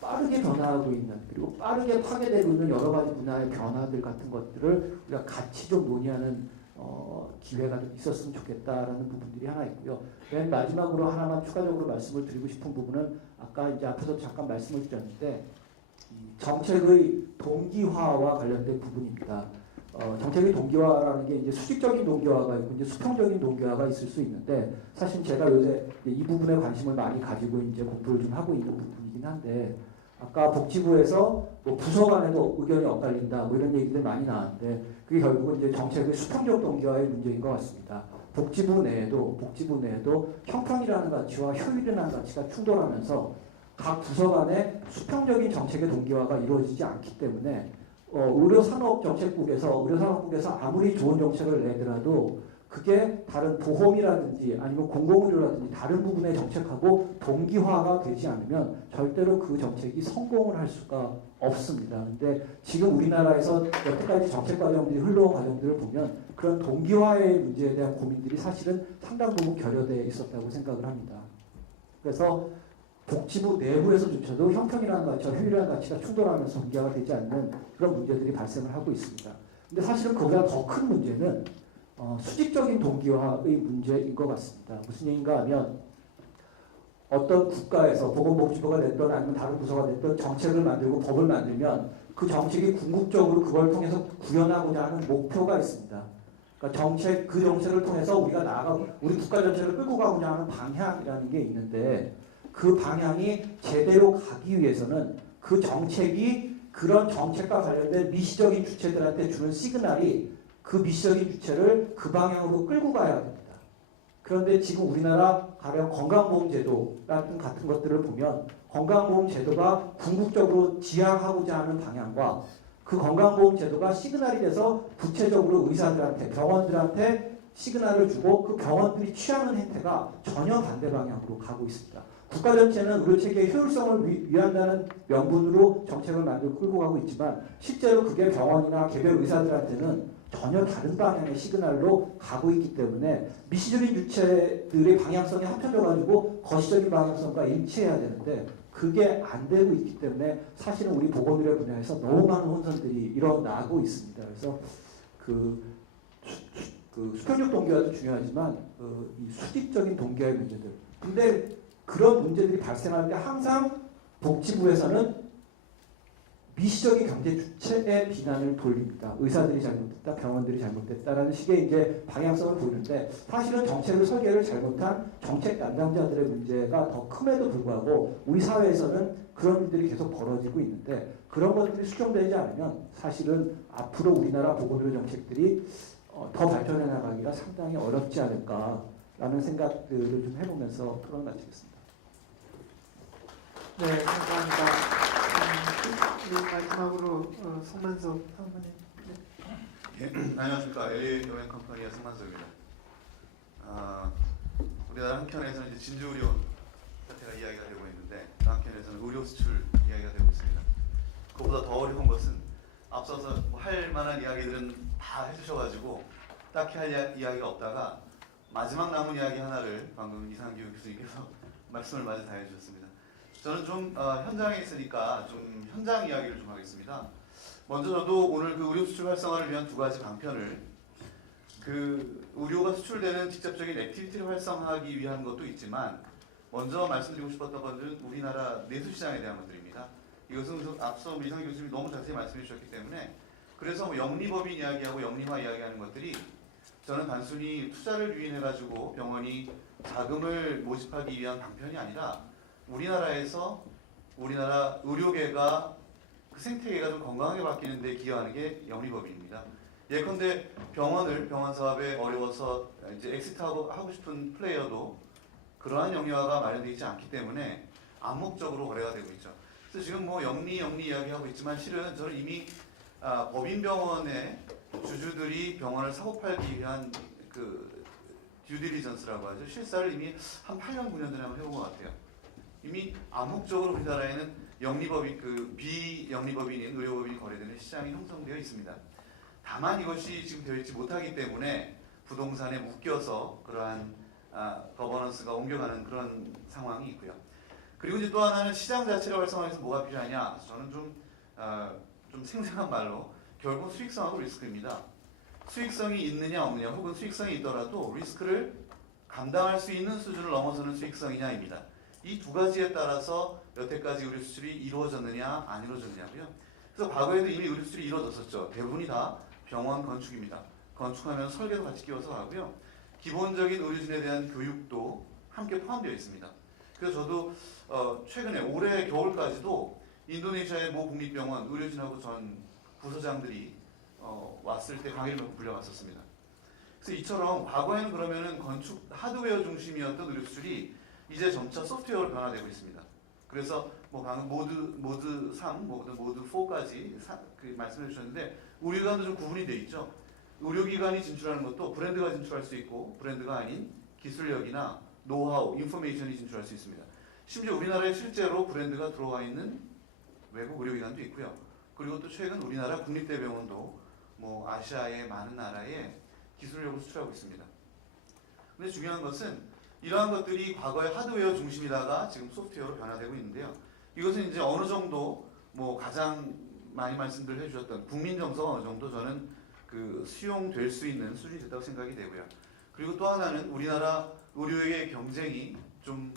빠르게 변화하고 있는 그리고 빠르게 파괴되고 있는 여러 가지 분야의 변화들 같은 것들을 우리가 같이 좀 논의하는 기회가 좀 있었으면 좋겠다라는 부분들이 하나 있고요. 맨 마지막으로 하나만 추가적으로 말씀을 드리고 싶은 부분은 아까 이제 앞에서 잠깐 말씀을 드렸는데 정책의 동기화와 관련된 부분입니다. 정책의 동기화라는 게 이제 수직적인 동기화가 있고 이제 수평적인 동기화가 있을 수 있는데 사실 제가 요새 이 부분에 관심을 많이 가지고 이제 공부를 좀 하고 있는 부분이긴 한데 아까 복지부에서 뭐 부서 간에도 의견이 엇갈린다 뭐 이런 얘기들 많이 나왔는데 그게 결국은 이제 정책의 수평적 동기화의 문제인 것 같습니다. 복지부 내에도 형평이라는 가치와 효율이라는 가치가 충돌하면서 각 부서 간에 수평적인 정책의 동기화가 이루어지지 않기 때문에 의료산업정책국에서 아무리 좋은 정책을 내더라도 그게 다른 보험이라든지 아니면 공공의료라든지 다른 부분의 정책하고 동기화가 되지 않으면 절대로 그 정책이 성공을 할 수가 없습니다. 근데 지금 우리나라에서 여태까지 정책 과정들이 흘러온 과정들을 보면 그런 동기화의 문제에 대한 고민들이 사실은 상당 부분 결여되어 있었다고 생각을 합니다. 그래서 복지부 내부에서조차도 형평이라는 가치와 효율이라는 가치가 충돌하면서 동기화가 되지 않는 그런 문제들이 발생을 하고 있습니다. 근데 사실은 그보다 더 큰 문제는 수직적인 동기화의 문제인 것 같습니다. 무슨 얘기인가 하면 어떤 국가에서 보건복지부가 됐든 아니면 다른 부서가 됐든 정책을 만들고 법을 만들면 그 정책이 궁극적으로 그걸 통해서 구현하고자 하는 목표가 있습니다. 그러니까 그 정책을 통해서 우리 국가 전체를 끌고 가고자 하는 방향이라는 게 있는데 그 방향이 제대로 가기 위해서는 그 정책이 그런 정책과 관련된 미시적인 주체들한테 주는 시그널이 그 미시적인 주체를 그 방향으로 끌고 가야 됩니다. 그런데 지금 우리나라 가령 건강보험제도 같은 것들을 보면 건강보험제도가 궁극적으로 지향하고자 하는 방향과 그 건강보험제도가 시그널이 돼서 구체적으로 의사들한테 병원들한테 시그널을 주고 그 병원들이 취하는 행태가 전혀 반대 방향으로 가고 있습니다. 국가 전체는 의료체계의 효율성을 위한다는 명분으로 정책을 만들고 끌고 가고 있지만 실제로 그게 병원이나 개별 의사들한테는 전혀 다른 방향의 시그널로 가고 있기 때문에 미시적인 주체들의 방향성이 합쳐져가지고 거시적인 방향성과 일치해야 되는데 그게 안 되고 있기 때문에 사실은 우리 보건의료 분야에서 너무 많은 혼선들이 일어나고 있습니다. 그래서 그 수평적 동기화도 중요하지만 이 수직적인 동기화의 문제들. 근데 그런 문제들이 발생할 때 항상 복지부에서는 미시적인 경제 주체의 비난을 돌립니다. 의사들이 잘못됐다, 병원들이 잘못됐다라는 식의 이제 방향성을 보이는데 사실은 정책을 설계를 잘못한 정책 담당자들의 문제가 더 큼에도 불구하고 우리 사회에서는 그런 일들이 계속 벌어지고 있는데 그런 것들이 수정되지 않으면 사실은 앞으로 우리나라 보건의료 정책들이 더 발전해 나가기가 상당히 어렵지 않을까라는 생각들을 좀 해보면서 토론 마치겠습니다. 네, 감사합니다. 마지막으로 송만석 사모님. 예, 안녕하십니까. LA 여행 컴퍼니의 송만석입니다. 우리나라 한켠에서는 이제 진주의료 사태가 이야기가 되고 있는데 그 한켠에서는 의료 수출 이야기가 되고 있습니다. 그보다 더 어려운 것은 앞서서 할 만한 이야기들은 다 해주셔가지고 딱히 할 이야기가 없다가 마지막 남은 이야기 하나를 방금 이상규 교수님께서 말씀을 마저 다 해주셨습니다. 저는 좀 현장에 있으니까 좀 현장 이야기를 좀 하겠습니다. 먼저 저도 오늘 그 의료 수출 활성화를 위한 두 가지 방편을 그 의료가 수출되는 직접적인 액티비티를 활성화하기 위한 것도 있지만 먼저 말씀드리고 싶었던 것은 우리나라 내수시장에 대한 것들입니다. 이것은 앞서 우리 이상 교수님이 너무 자세히 말씀해 주셨기 때문에 그래서 뭐 영리법인 이야기하고 영리화 이야기하는 것들이 저는 단순히 투자를 유인해가지고 병원이 자금을 모집하기 위한 방편이 아니라 우리나라 의료계가 그 생태계가 좀 건강하게 바뀌는 데 기여하는 게 영리법인입니다. 예컨대 병원 사업에 어려워서 이제 엑시트하고 싶은 플레이어도 그러한 영리화가 마련되어 있지 않기 때문에 암묵적으로 거래가 되고 있죠. 그래서 지금 뭐 영리 이야기하고 있지만 실은 저는 이미 법인병원의 주주들이 병원을 사고 팔기 위한 그 듀딜리전스라고 하죠. 실사를 이미 한 8년 9년 전에 한번 해본 것 같아요. 이미 암묵적으로 우리나라에는 영리법인 비영리법인인 의료법인이 거래되는 시장이 형성되어 있습니다. 다만 이것이 지금 되어 있지 못하기 때문에 부동산에 묶여서 그러한 거버넌스가 옮겨가는 그런 상황이 있고요. 그리고 이제 또 하나는 시장 자체를 활성화해서 뭐가 필요하냐? 저는 좀 생생한 말로 결국 수익성하고 리스크입니다. 수익성이 있느냐 없느냐 혹은 수익성이 있더라도 리스크를 감당할 수 있는 수준을 넘어서는 수익성이냐입니다. 이 두 가지에 따라서 여태까지 의료 수출이 이루어졌느냐 안 이루어졌느냐고요. 그래서 과거에도 이미 의료 수출이 이루어졌었죠. 대부분이 다 병원 건축입니다. 건축하면 설계도 같이 끼워서 하고요. 기본적인 의료진에 대한 교육도 함께 포함되어 있습니다. 그래서 저도 최근에 올해 겨울까지도 인도네시아의 모 국립병원 의료진하고 전 부서장들이 왔을 때 강의를 몇 번 불려갔었습니다. 그래서 이처럼 과거에는 그러면은 건축 하드웨어 중심이었던 의료 수술이 이제 점차 소프트웨어로 변화되고 있습니다. 그래서 뭐 방금 모드 3, 모드 4까지 말씀해 주셨는데 의료기관도 좀 구분이 돼 있죠. 의료기관이 진출하는 것도 브랜드가 진출할 수 있고 브랜드가 아닌 기술력이나 노하우, 인포메이션이 진출할 수 있습니다. 심지어 우리나라에 실제로 브랜드가 들어와 있는 외국 의료기관도 있고요. 그리고 또 최근 우리나라 국립대병원도 뭐 아시아의 많은 나라에 기술력을 수출하고 있습니다. 근데 중요한 것은 이러한 것들이 과거의 하드웨어 중심이다가 지금 소프트웨어로 변화되고 있는데요. 이것은 이제 어느 정도 뭐 가장 많이 말씀들 해주셨던 국민 정서가 어느 정도 저는 그 수용될 수 있는 수준이 됐다고 생각이 되고요. 그리고 또 하나는 우리나라 의료의 경쟁이 좀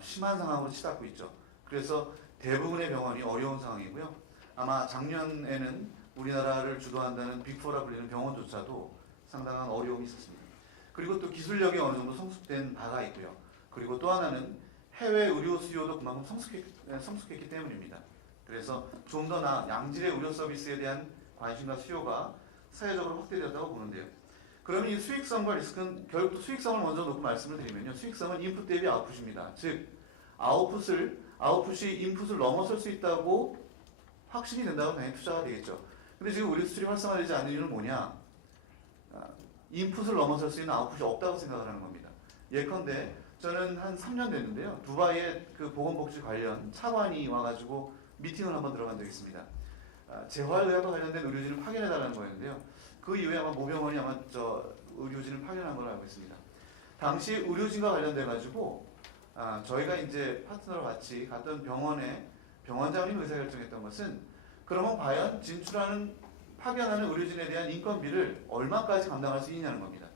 심한 상황으로 치닫고 있죠. 그래서 대부분의 병원이 어려운 상황이고요. 아마 작년에는 우리나라를 주도한다는 빅4라 불리는 병원조차도 상당한 어려움이 있었습니다. 그리고 또 기술력이 어느 정도 성숙된 바가 있고요. 그리고 또 하나는 해외 의료 수요도 그만큼 성숙했기 때문입니다. 그래서 좀 더 나은 양질의 의료 서비스에 대한 관심과 수요가 사회적으로 확대되었다고 보는데요. 그러면 이 수익성과 리스크는 결국 수익성을 먼저 놓고 말씀을 드리면요. 수익성은 인풋 대비 아웃풋입니다. 즉 아웃풋이 인풋을 넘어설 수 있다고 확신이 된다면 당연히 투자가 되겠죠. 근데 지금 의료 수출이 활성화되지 않는 이유는 뭐냐? 인풋을 넘어설 수 있는 아웃풋이 없다고 생각을 하는 겁니다. 예컨대 저는 한 3년 됐는데요. 두바이에 그 보건복지 관련 차관이 와가지고 미팅을 한번 들어간 적이 있습니다. 재활의학과 관련된 의료진을 파견해달라는 거였는데요. 그 이후에 아마 모병원이 아마 의료진을 파견한 걸로 알고 있습니다. 당시 의료진과 관련돼가지고 저희가 이제 파트너로 같이 갔던 병원의 병원장님 의사결정했던 것은 그러면 과연 파견하는 의료진에 대한 인건비를 얼마까지 감당할 수 있냐는 겁니다.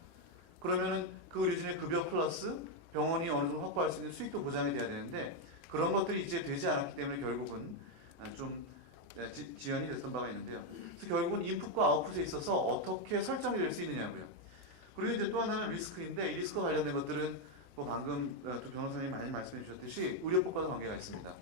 그러면은 그 의료진의 급여 플러스 병원이 어느 정도 확보할 수 있는 수익도 보장이 돼야 되는데 그런 것들이 이제 되지 않았기 때문에 결국은 좀 지연이 됐던 바가 있는데요. 그래서 결국은 인풋과 아웃풋에 있어서 어떻게 설정이 될 수 있느냐고요. 그리고 이제 또 하나는 리스크인데 이 리스크 관련된 것들은 뭐 방금 두 변호사님이 많이 말씀해 주셨듯이 의료법과도 관계가 있습니다.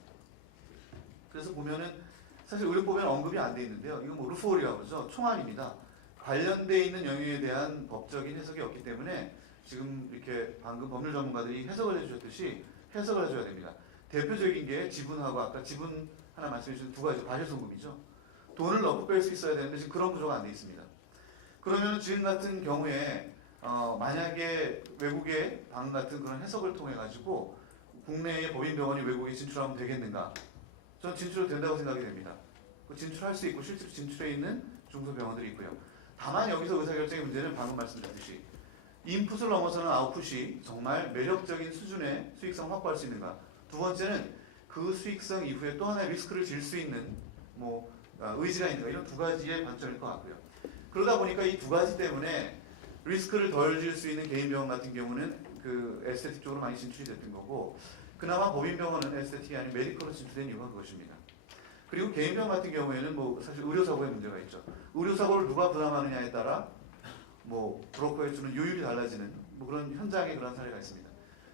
그래서 보면은 사실 의료법에는 언급이 안 돼 있는데요. 이건 뭐 루폴이라고 그러죠. 총알입니다. 관련돼 있는 영역에 대한 법적인 해석이 없기 때문에 지금 이렇게 방금 법률 전문가들이 해석을 해주셨듯이 해석을 해줘야 됩니다. 대표적인 게 지분하고 아까 지분 하나 말씀해 주신 두 가지 과실송금이죠. 돈을 넣고 뺄 수 있어야 되는데 지금 그런 구조가 안 돼 있습니다. 그러면 지금 같은 경우에 만약에 외국의 방 같은 그런 해석을 통해 가지고 국내의 법인병원이 외국에 진출하면 되겠는가? 저는 진출도 된다고 생각이 됩니다. 진출할 수 있고 실제로 진출해 있는 중소병원들이 있고요. 다만 여기서 의사결정의 문제는 방금 말씀드렸듯이 인풋을 넘어서는 아웃풋이 정말 매력적인 수준의 수익성을 확보할 수 있는가. 두 번째는 그 수익성 이후에 또 하나의 리스크를 질 수 있는 의지가 있는가. 이런 두 가지의 관점일 것 같고요. 그러다 보니까 이 두 가지 때문에 리스크를 덜 질 수 있는 개인병원 같은 경우는 그 에스테틱 쪽으로 많이 진출이 됐던 거고 그나마 법인병원은 에스테틱이 아닌 메디컬로 진출된 이유가 그것입니다. 그리고 개인병원 같은 경우에는 뭐 사실 의료사고의 문제가 있죠. 의료사고를 누가 부담하느냐에 따라 뭐 브로커에 주는 요율이 달라지는 뭐 그런 현장의 그런 사례가 있습니다.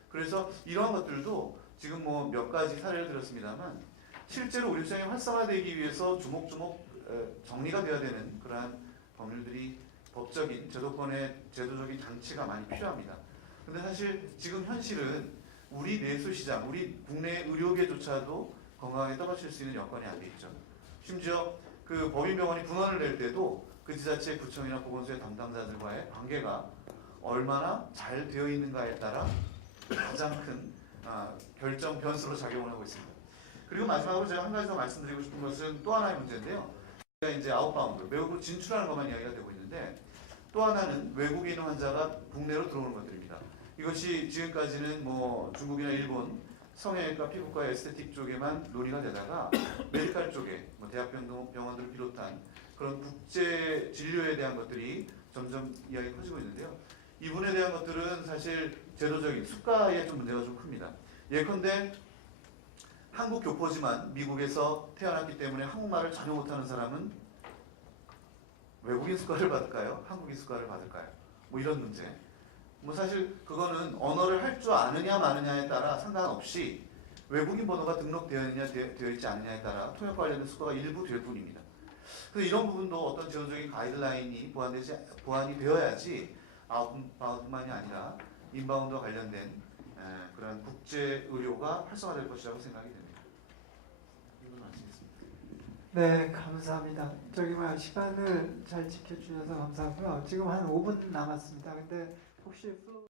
그래서 이러한 것들도 지금 뭐 몇 가지 사례를 들었습니다만 실제로 의료 시장이 활성화되기 위해서 조목조목 정리가 되어야 되는 그러한 법률들이 법적인 제도적인 장치가 많이 필요합니다. 근데 사실 지금 현실은 우리 내수 시장, 우리 국내 의료계조차도 건강하게 떠받칠 수 있는 여건이 안 돼 있죠. 심지어 그 법인병원이 분원을 낼 때도 그 지자체 구청이나 보건소의 담당자들과의 관계가 얼마나 잘 되어 있는가에 따라 가장 큰 결정 변수로 작용을 하고 있습니다. 그리고 마지막으로 제가 한 가지 더 말씀드리고 싶은 것은 또 하나의 문제인데요. 이제 아웃바운드, 외국으로 진출하는 것만 이야기가 되고 있는데 또 하나는 외국인 환자가 국내로 들어오는 것들입니다. 이것이 지금까지는 뭐 중국이나 일본 성형외과, 피부과, 에스테틱 쪽에만 논의가 되다가 메디컬 쪽에 뭐 대학병원들을 비롯한 그런 국제 진료에 대한 것들이 점점 이야기가 커지고 있는데요. 이 부분에 대한 것들은 사실 제도적인 수가에 좀 문제가 좀 큽니다. 예컨대 한국 교포지만 미국에서 태어났기 때문에 한국말을 전혀 못하는 사람은 외국인 수가를 받을까요? 한국인 수가를 받을까요? 뭐 이런 문제. 뭐 사실 그거는 언어를 할 줄 아느냐 마느냐에 따라 상관없이 외국인 번호가 등록되어 있냐 되어 있지 않느냐에 따라 통역 관련된 수가가 일부 될 뿐입니다. 그래서 이런 부분도 어떤 지원적인 가이드라인이 보완이 되어야지 아웃바운드만이 아니라 인바운드와 관련된 그런 국제 의료가 활성화될 것이라고 생각이 됩니다. 이건 마치겠습니다. 네, 감사합니다. 저기만 시간을 잘 지켜주셔서 감사하고요. 지금 한 5분 남았습니다. 근데 혹시